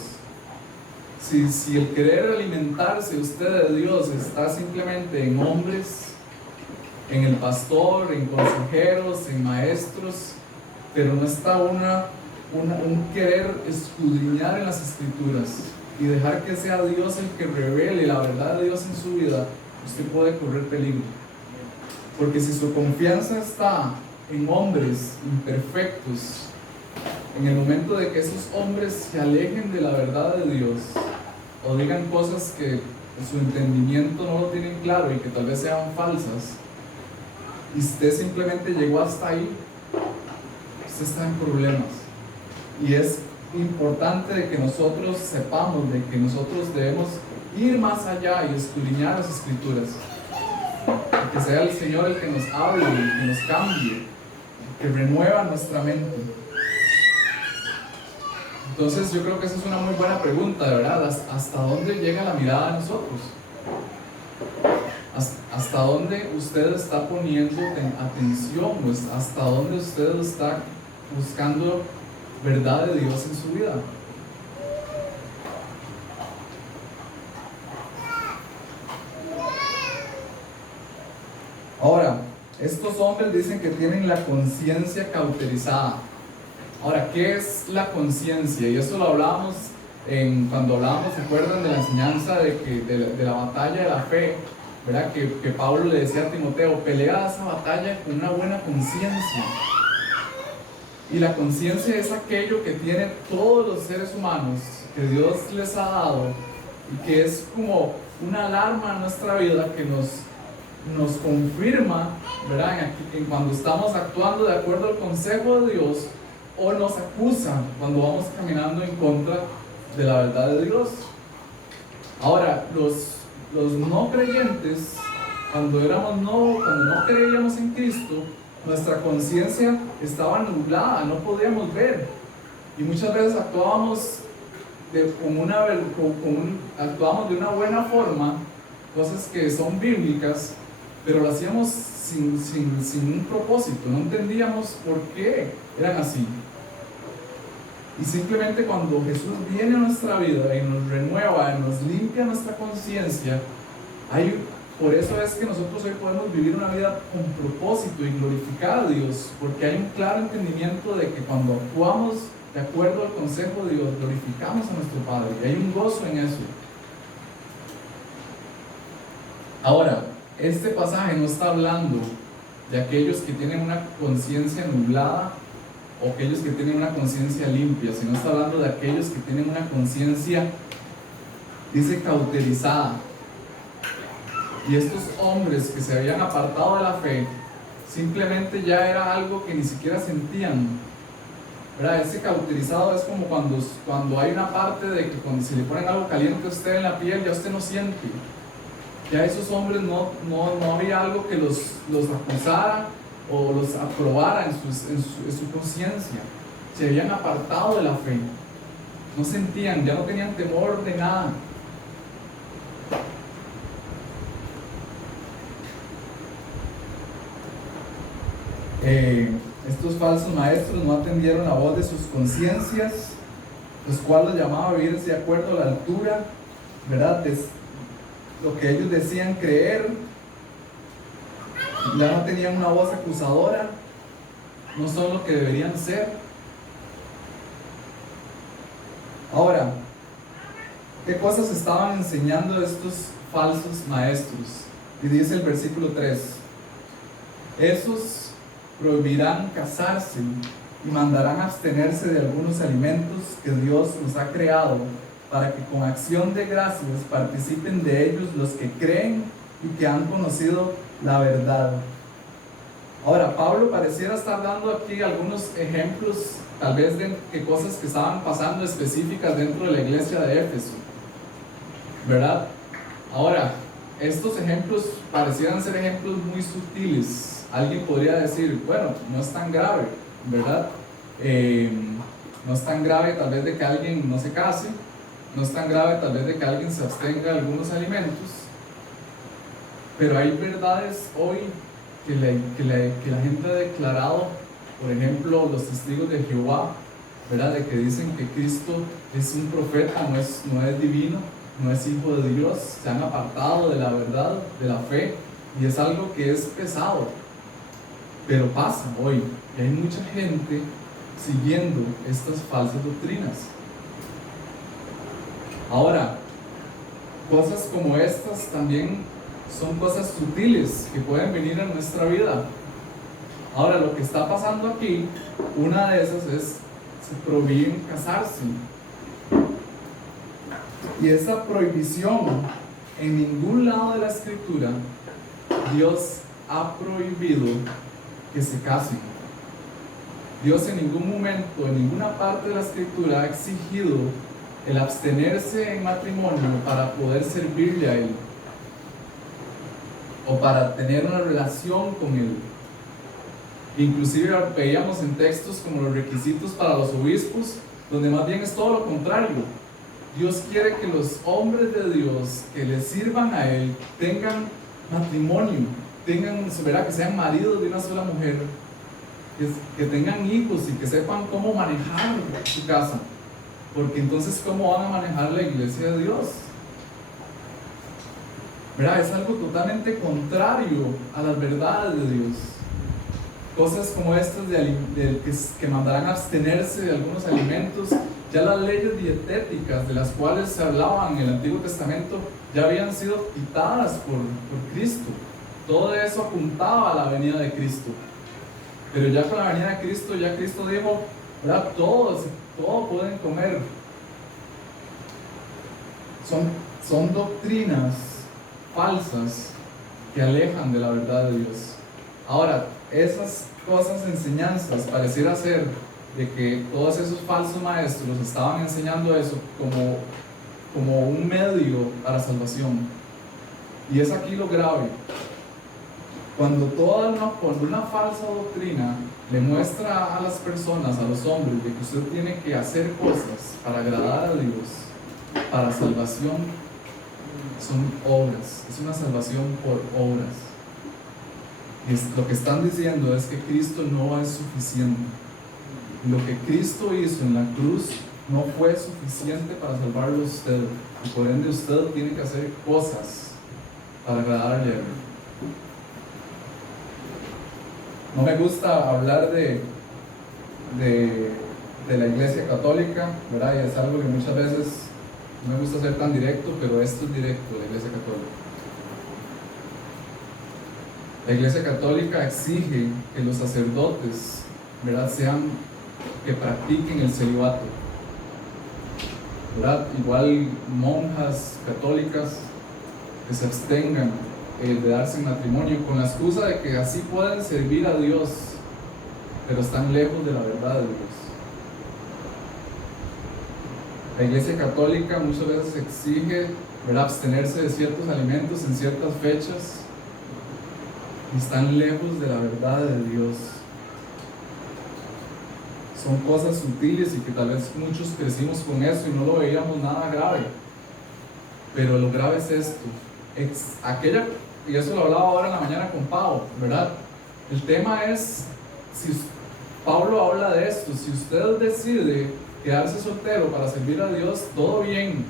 Si el querer alimentarse usted de Dios está simplemente en hombres, en el pastor, en consejeros, en maestros, pero no está un querer escudriñar en las Escrituras y dejar que sea Dios el que revele la verdad de Dios en su vida, usted puede correr peligro. Porque si su confianza está en hombres imperfectos, en el momento de que esos hombres se alejen de la verdad de Dios o digan cosas que en su entendimiento no lo tienen claro y que tal vez sean falsas, y usted simplemente llegó hasta ahí, usted está en problemas. Y es importante de que nosotros sepamos de que nosotros debemos ir más allá y escudriñar las Escrituras, que sea el Señor el que nos hable, el que nos cambie, que renueva nuestra mente. Entonces yo creo que esa es una muy buena pregunta, ¿verdad? ¿Hasta dónde llega la mirada de nosotros? ¿Hasta dónde usted está poniendo atención? ¿Hasta dónde usted está buscando verdad de Dios en su vida? Ahora, estos hombres dicen que tienen la conciencia cauterizada. Ahora, ¿qué es la conciencia? Y eso lo hablábamos cuando hablábamos, ¿se acuerdan de la enseñanza de la batalla de la fe? ¿Verdad? Que Pablo le decía a Timoteo, pelea esa batalla con una buena conciencia. Y la conciencia es aquello que tienen todos los seres humanos, que Dios les ha dado, y que es como una alarma en nuestra vida que nos confirma, ¿verdad? Cuando estamos actuando de acuerdo al consejo de Dios, o nos acusa cuando vamos caminando en contra de la verdad de Dios. Ahora, los no creyentes, cuando no creíamos en Cristo, nuestra conciencia estaba nublada, no podíamos ver, y muchas veces actuábamos de una buena forma, cosas que son bíblicas, pero lo hacíamos sin un propósito, no entendíamos por qué eran así. Y simplemente cuando Jesús viene a nuestra vida y nos renueva y nos limpia nuestra conciencia, por eso es que nosotros hoy podemos vivir una vida con propósito y glorificar a Dios, porque hay un claro entendimiento de que cuando actuamos de acuerdo al consejo de Dios, glorificamos a nuestro Padre, y hay un gozo en eso. Ahora, este pasaje no está hablando de aquellos que tienen una conciencia nublada o aquellos que tienen una conciencia limpia, sino está hablando de aquellos que tienen una conciencia, dice, cauterizada. Y estos hombres que se habían apartado de la fe, simplemente ya era algo que ni siquiera sentían, ¿verdad? Ese cauterizado es como cuando hay una parte de que cuando se le ponen algo caliente a usted en la piel, ya usted no siente. Ya esos hombres no había algo que los acusara o los aprobara en su conciencia. Se habían apartado de la fe, no sentían, ya no tenían temor de nada. Estos falsos maestros no atendieron la voz de sus conciencias, los cuales los llamaba a vivir de acuerdo a la altura, ¿verdad? Lo que ellos decían creer. Ya no tenían una voz acusadora, no son lo que deberían ser. Ahora, ¿qué cosas estaban enseñando estos falsos maestros? Y dice el versículo 3: esos prohibirán casarse y mandarán abstenerse de algunos alimentos que Dios nos ha creado, para que con acción de gracias participen de ellos los que creen y que han conocido la verdad. Ahora, Pablo pareciera estar dando aquí algunos ejemplos, tal vez de cosas que estaban pasando específicas dentro de la iglesia de Éfeso, ¿verdad? Ahora, estos ejemplos parecieran ser ejemplos muy sutiles. Alguien podría decir, bueno, no es tan grave, ¿verdad? No es tan grave tal vez de que alguien no se case, no es tan grave tal vez de que alguien se abstenga de algunos alimentos, pero hay verdades hoy que la gente ha declarado, por ejemplo, los testigos de Jehová, ¿verdad? De que dicen que Cristo es un profeta, no es divino, no es hijo de Dios, se han apartado de la verdad, de la fe, y es algo que es pesado, pero pasa hoy, y hay mucha gente siguiendo estas falsas doctrinas. Ahora, cosas como estas también son cosas sutiles que pueden venir a nuestra vida. Ahora, lo que está pasando aquí, una de esas es, se prohíben casarse. Y esa prohibición, en ningún lado de la escritura, Dios ha prohibido que se casen. Dios en ningún momento, en ninguna parte de la escritura ha exigido el abstenerse en matrimonio para poder servirle a Él, o para tener una relación con Él. Inclusive veíamos en textos como los requisitos para los obispos, donde más bien es todo lo contrario. Dios quiere que los hombres de Dios que le sirvan a Él tengan matrimonio, ¿verdad? Que sean maridos de una sola mujer, que tengan hijos y que sepan cómo manejar su casa, porque entonces ¿cómo van a manejar la iglesia de Dios? ¿Verdad? Es algo totalmente contrario a las verdades de Dios. Cosas como estas que mandarán a abstenerse de algunos alimentos, ya las leyes dietéticas de las cuales se hablaban en el Antiguo Testamento ya habían sido quitadas por Cristo. Todo eso apuntaba a la venida de Cristo. Pero ya con la venida de Cristo, ya Cristo dijo, ¿verdad? Todo pueden comer. Son doctrinas falsas que alejan de la verdad de Dios. Ahora, esas cosas, enseñanzas, pareciera ser de que todos esos falsos maestros estaban enseñando eso como un medio para salvación. Y es aquí lo grave. Cuando una falsa doctrina le muestra a las personas, a los hombres, de que usted tiene que hacer cosas para agradar a Dios, para salvación, son obras, es una salvación por obras. Y lo que están diciendo es que Cristo no es suficiente. Lo que Cristo hizo en la cruz no fue suficiente para salvarlo a usted, y por ende usted tiene que hacer cosas para agradarle a Él. No me gusta hablar de la iglesia católica, ¿verdad? Y es algo que muchas veces no me gusta ser tan directo, pero esto es directo de la iglesia católica. La iglesia católica exige que los sacerdotes, ¿verdad?, que practiquen el celibato, ¿verdad? Igual monjas católicas que se abstengan de darse en matrimonio con la excusa de que así pueden servir a Dios, pero están lejos de la verdad de Dios. La iglesia católica muchas veces exige, ¿verdad?, abstenerse de ciertos alimentos en ciertas fechas, y están lejos de la verdad de Dios. Son cosas sutiles y que tal vez muchos crecimos con eso y no lo veíamos nada grave, pero lo grave es esto. Y eso lo hablaba ahora en la mañana con Pau, ¿verdad? El tema es, si Pablo habla de esto, si usted decide quedarse soltero para servir a Dios, todo bien,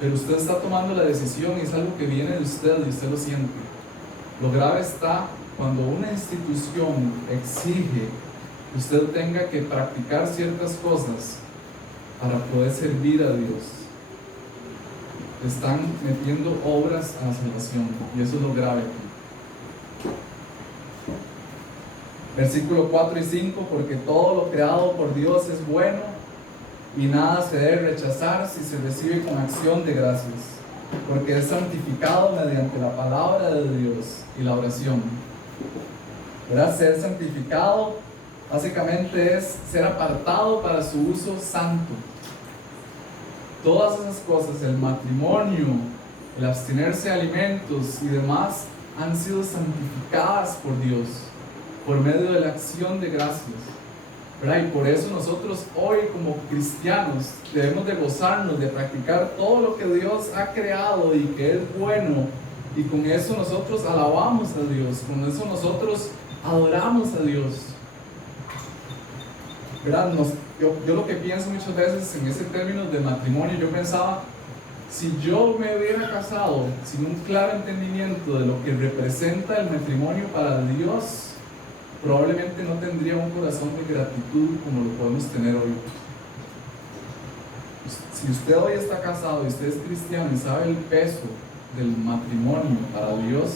pero usted está tomando la decisión y es algo que viene de usted y usted lo siente. Lo grave está cuando una institución exige que usted tenga que practicar ciertas cosas para poder servir a Dios. Están metiendo obras a la salvación, y eso es lo grave aquí. Versículo 4 y 5, porque todo lo creado por Dios es bueno y nada se debe rechazar si se recibe con acción de gracias, porque es santificado mediante la palabra de Dios y la oración. ¿Verdad? Ser santificado básicamente es ser apartado para su uso santo. Todas esas cosas, el matrimonio, el abstenerse de alimentos y demás, han sido santificadas por Dios por medio de la acción de gracias, ¿verdad? Y por eso nosotros hoy como cristianos debemos de gozarnos, de practicar todo lo que Dios ha creado y que es bueno, y con eso nosotros alabamos a Dios, con eso nosotros adoramos a Dios, ¿verdad? Yo lo que pienso muchas veces en ese término de matrimonio, yo pensaba, si yo me hubiera casado sin un claro entendimiento de lo que representa el matrimonio para Dios, probablemente no tendría un corazón de gratitud como lo podemos tener hoy. Si usted hoy está casado y usted es cristiano y sabe el peso del matrimonio para Dios,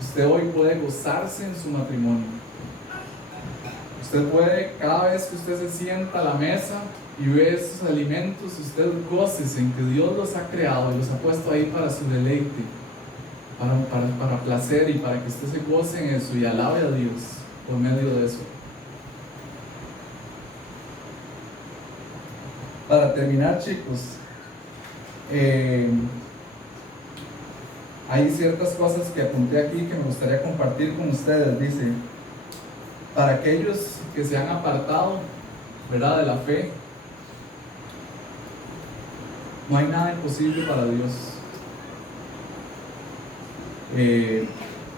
usted hoy puede gozarse en su matrimonio. Usted puede, cada vez que usted se sienta a la mesa y ve esos alimentos, usted gócese en que Dios los ha creado y los ha puesto ahí para su deleite, para placer, y para que usted se goce en eso y alabe a Dios por medio de eso. Para terminar, chicos, hay ciertas cosas que apunté aquí que me gustaría compartir con ustedes. Dice, para aquellos que se han apartado, ¿verdad?, de la fe, no hay nada imposible para Dios.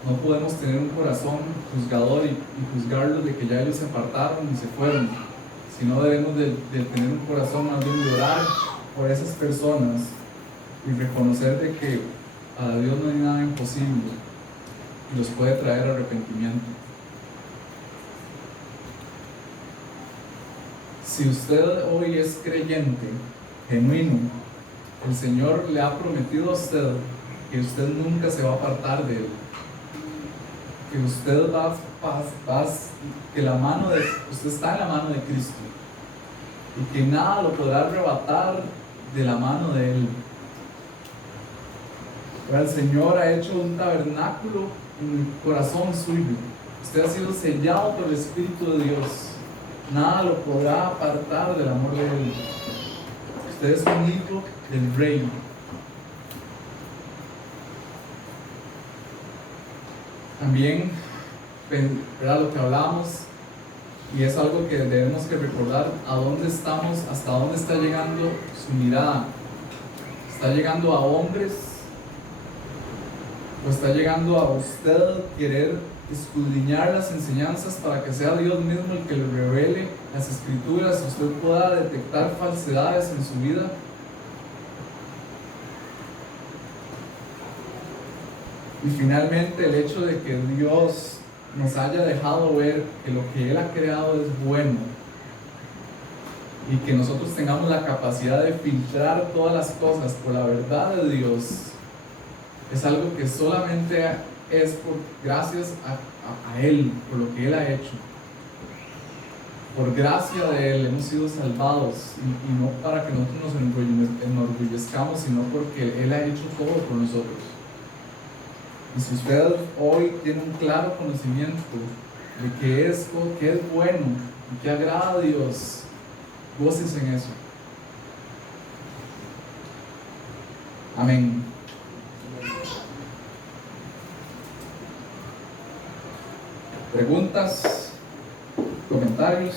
No podemos tener un corazón juzgador y juzgarlos de que ya ellos se apartaron y se fueron, sino debemos de tener un corazón más bien de orar por esas personas y reconocer de que para Dios no hay nada imposible y los puede traer arrepentimiento. Si usted hoy es creyente, genuino, el Señor le ha prometido a usted que usted nunca se va a apartar de Él, que usted usted está en la mano de Cristo y que nada lo podrá arrebatar de la mano de Él. El Señor ha hecho un tabernáculo en el corazón suyo. Usted ha sido sellado por el Espíritu de Dios. Nada lo podrá apartar del amor de Él. Usted es un hijo del Rey. También, ¿verdad?, lo que hablamos, y es algo que debemos que recordar, a dónde estamos, hasta dónde está llegando su mirada. ¿Está llegando a hombres? ¿O está llegando a usted querer escudriñar las enseñanzas para que sea Dios mismo el que le revele las escrituras y usted pueda detectar falsedades en su vida? Y finalmente, el hecho de que Dios nos haya dejado ver que lo que Él ha creado es bueno y que nosotros tengamos la capacidad de filtrar todas las cosas por la verdad de Dios, es algo que solamente es gracias a Él, por lo que Él ha hecho. Por gracia de Él hemos sido salvados, y no para que nosotros nos enorgullezcamos, sino porque Él ha hecho todo por nosotros. Y si usted hoy tiene un claro conocimiento de que es bueno y que agrada a Dios, gócese en eso. Amén. ¿Preguntas? ¿Comentarios?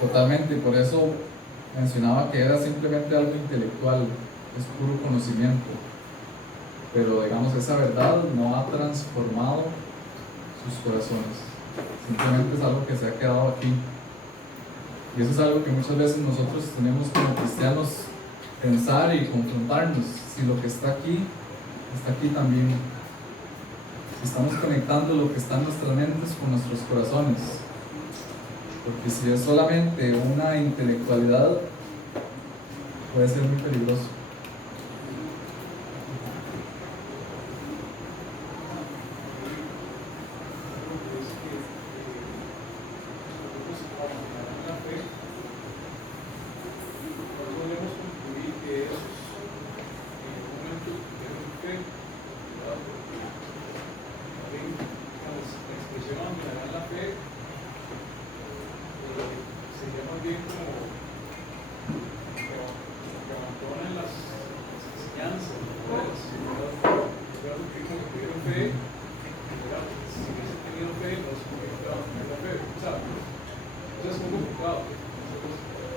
Totalmente, y por eso mencionaba que era simplemente algo intelectual, es puro conocimiento, pero digamos esa verdad no ha transformado sus corazones, simplemente es algo que se ha quedado aquí. Y eso es algo que muchas veces nosotros tenemos como cristianos pensar y confrontarnos, si lo que está aquí también, si estamos conectando lo que está en nuestras mentes con nuestros corazones, porque si es solamente una intelectualidad puede ser muy peligroso.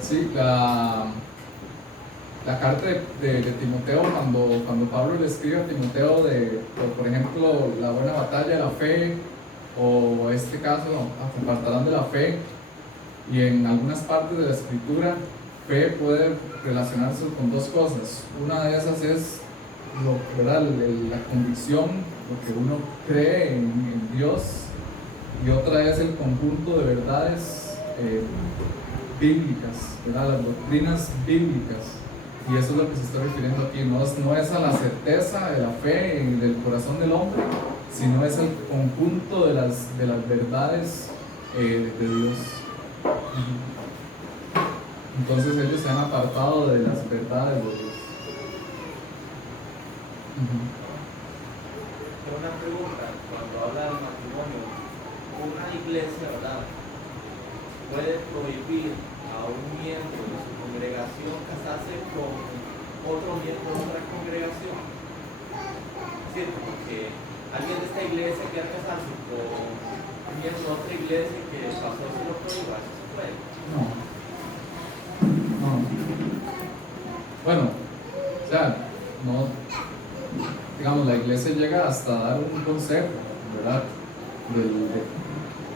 Sí, la carta de Timoteo, cuando Pablo le escribe a Timoteo por ejemplo, la buena batalla de la fe, o este caso, apartarán de la fe, y en algunas partes de la escritura, fe puede relacionarse con dos cosas. Una de esas es ¿verdad? La convicción, lo que uno cree en Dios, y otra es el conjunto de verdades bíblicas, ¿verdad? Las doctrinas bíblicas, y eso es lo que se está refiriendo aquí. No es a la certeza de la fe del corazón del hombre, sino es el conjunto de las verdades de Dios. Entonces ellos se han apartado de las verdades de Dios. Una pregunta, cuando habla del matrimonio, una iglesia, ¿verdad?, puede prohibir a un miembro de su congregación casarse con otro miembro de otra congregación, ¿cierto? Porque alguien de esta iglesia quiere casarse con un miembro de otra iglesia que el pastor se lo prohíba, ¿eso se puede? No. Bueno, o sea, no, digamos, la iglesia llega hasta dar un consejo, ¿verdad?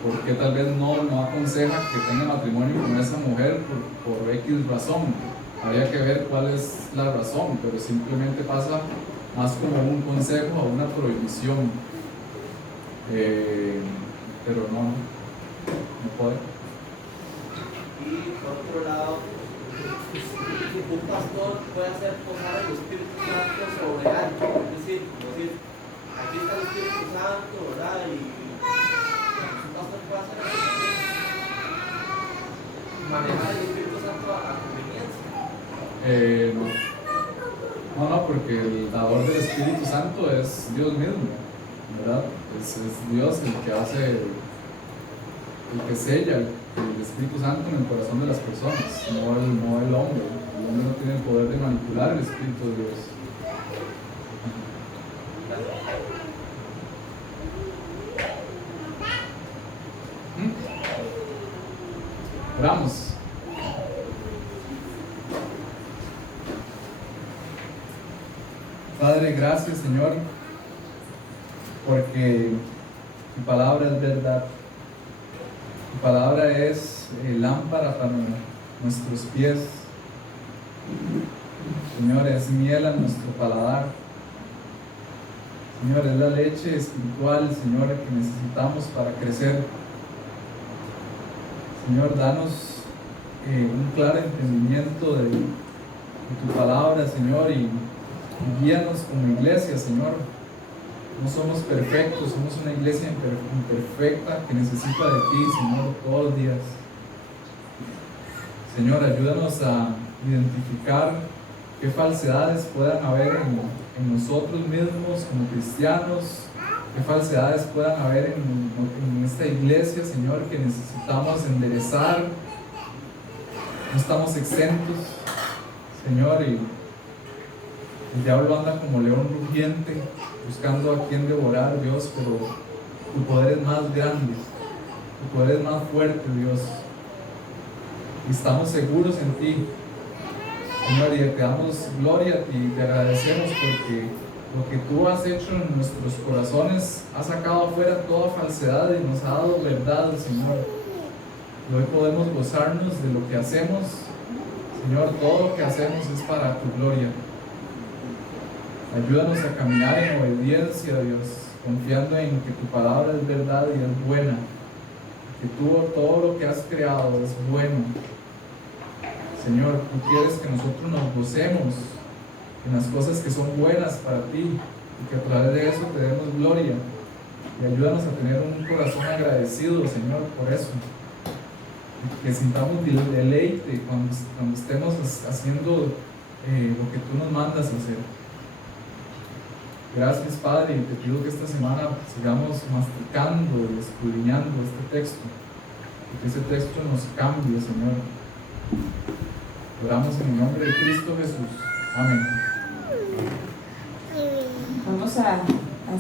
Porque tal vez no aconseja que tenga matrimonio con esa mujer por X razón. Habría que ver cuál es la razón, pero simplemente pasa más como un consejo o una prohibición. Pero no puede. Y por otro lado, un pastor puede hacer posar el Espíritu Santo sobre algo, es decir, aquí está el Espíritu Santo, ¿verdad? Y un pastor puede hacer eso, manejar el Espíritu Santo a conveniencia. No, porque el dador del Espíritu Santo es Dios mismo, ¿verdad? Es Dios el que hace, el que sella el Espíritu Santo en el corazón de las personas, no el hombre. El hombre no tiene el poder de manipular el Espíritu de Dios. Oramos. Padre, gracias, Señor, porque tu palabra es verdad. Tu palabra es lámpara para nuestros pies. Señor, es miel a nuestro paladar. Señor, es la leche espiritual, Señor, que necesitamos para crecer. Señor, danos un claro entendimiento de tu palabra, Señor, y guíanos como iglesia, Señor. No somos perfectos, somos una iglesia imperfecta que necesita de ti, Señor, todos los días. Señor, ayúdanos a identificar qué falsedades puedan haber en nosotros mismos como cristianos, qué falsedades puedan haber en esta iglesia, Señor, que necesitamos enderezar. No estamos exentos, Señor, y el diablo anda como león rugiente, buscando a quien devorar, Dios, pero tu poder es más grande, tu poder es más fuerte, Dios. y estamos seguros en ti. Señor, y te damos gloria a ti y te agradecemos porque lo que tú has hecho en nuestros corazones ha sacado afuera toda falsedad y nos ha dado verdad, Señor. Y hoy podemos gozarnos de lo que hacemos. Señor, todo lo que hacemos es para tu gloria. Ayúdanos a caminar en obediencia, Dios, confiando en que tu palabra es verdad y es buena, que tú todo lo que has creado es bueno. Señor, tú quieres que nosotros nos gocemos en las cosas que son buenas para ti y que a través de eso te demos gloria. Y ayúdanos a tener un corazón agradecido, Señor, por eso. Y que sintamos deleite cuando estemos haciendo lo que tú nos mandas hacer. Gracias, Padre, y te pido que esta semana sigamos masticando y escudriñando este texto, y que ese texto nos cambie, Señor. Oramos en el nombre de Cristo Jesús. Amén. Vamos a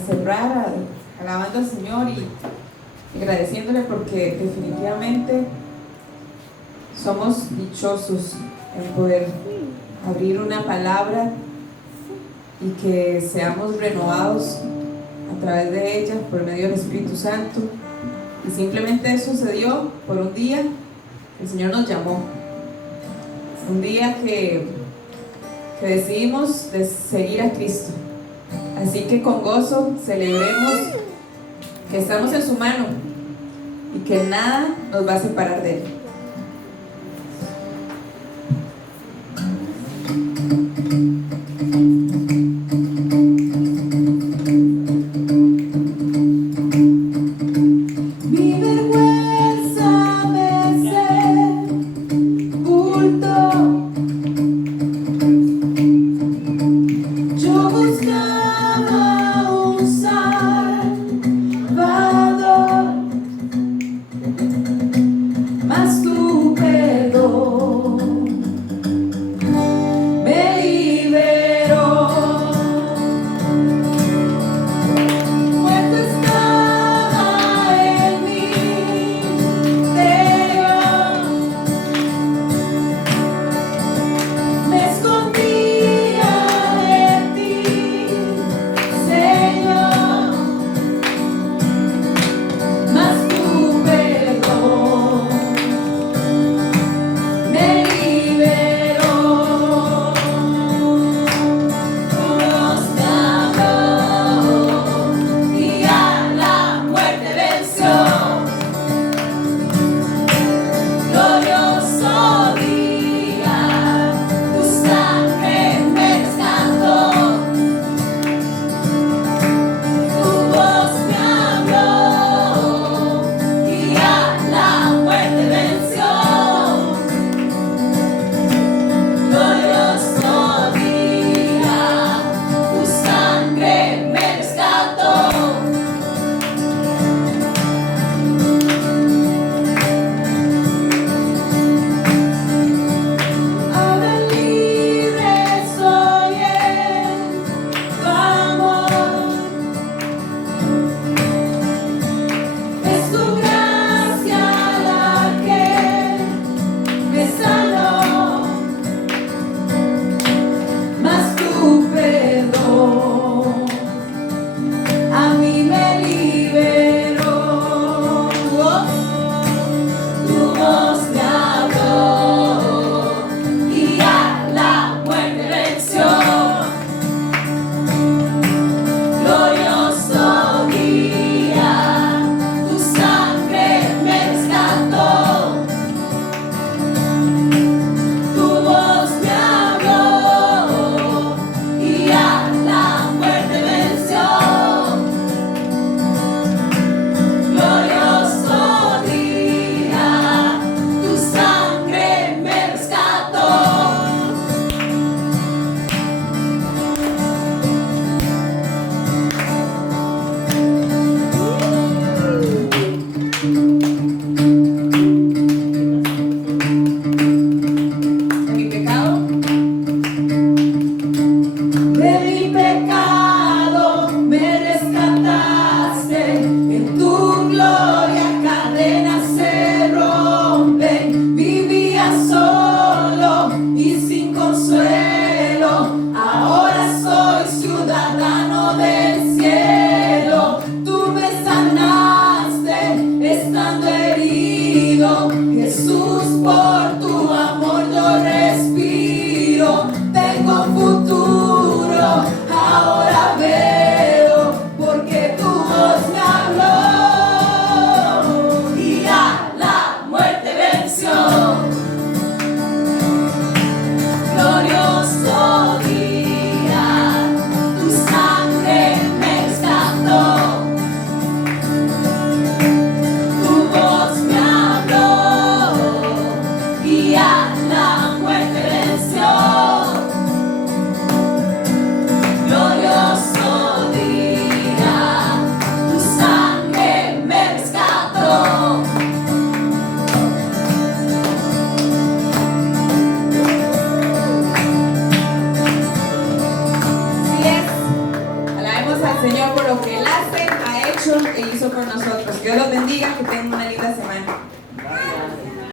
cerrar alabando al Señor y agradeciéndole porque definitivamente somos dichosos en poder abrir una palabra y que seamos renovados a través de ella por medio del Espíritu Santo. Y simplemente eso sucedió por un día que el Señor nos llamó, un día que decidimos de seguir a Cristo. Así que con gozo celebremos que estamos en su mano y que nada nos va a separar de Él. Mas Cristo por nosotros. Dios los bendiga, que tengan una linda semana.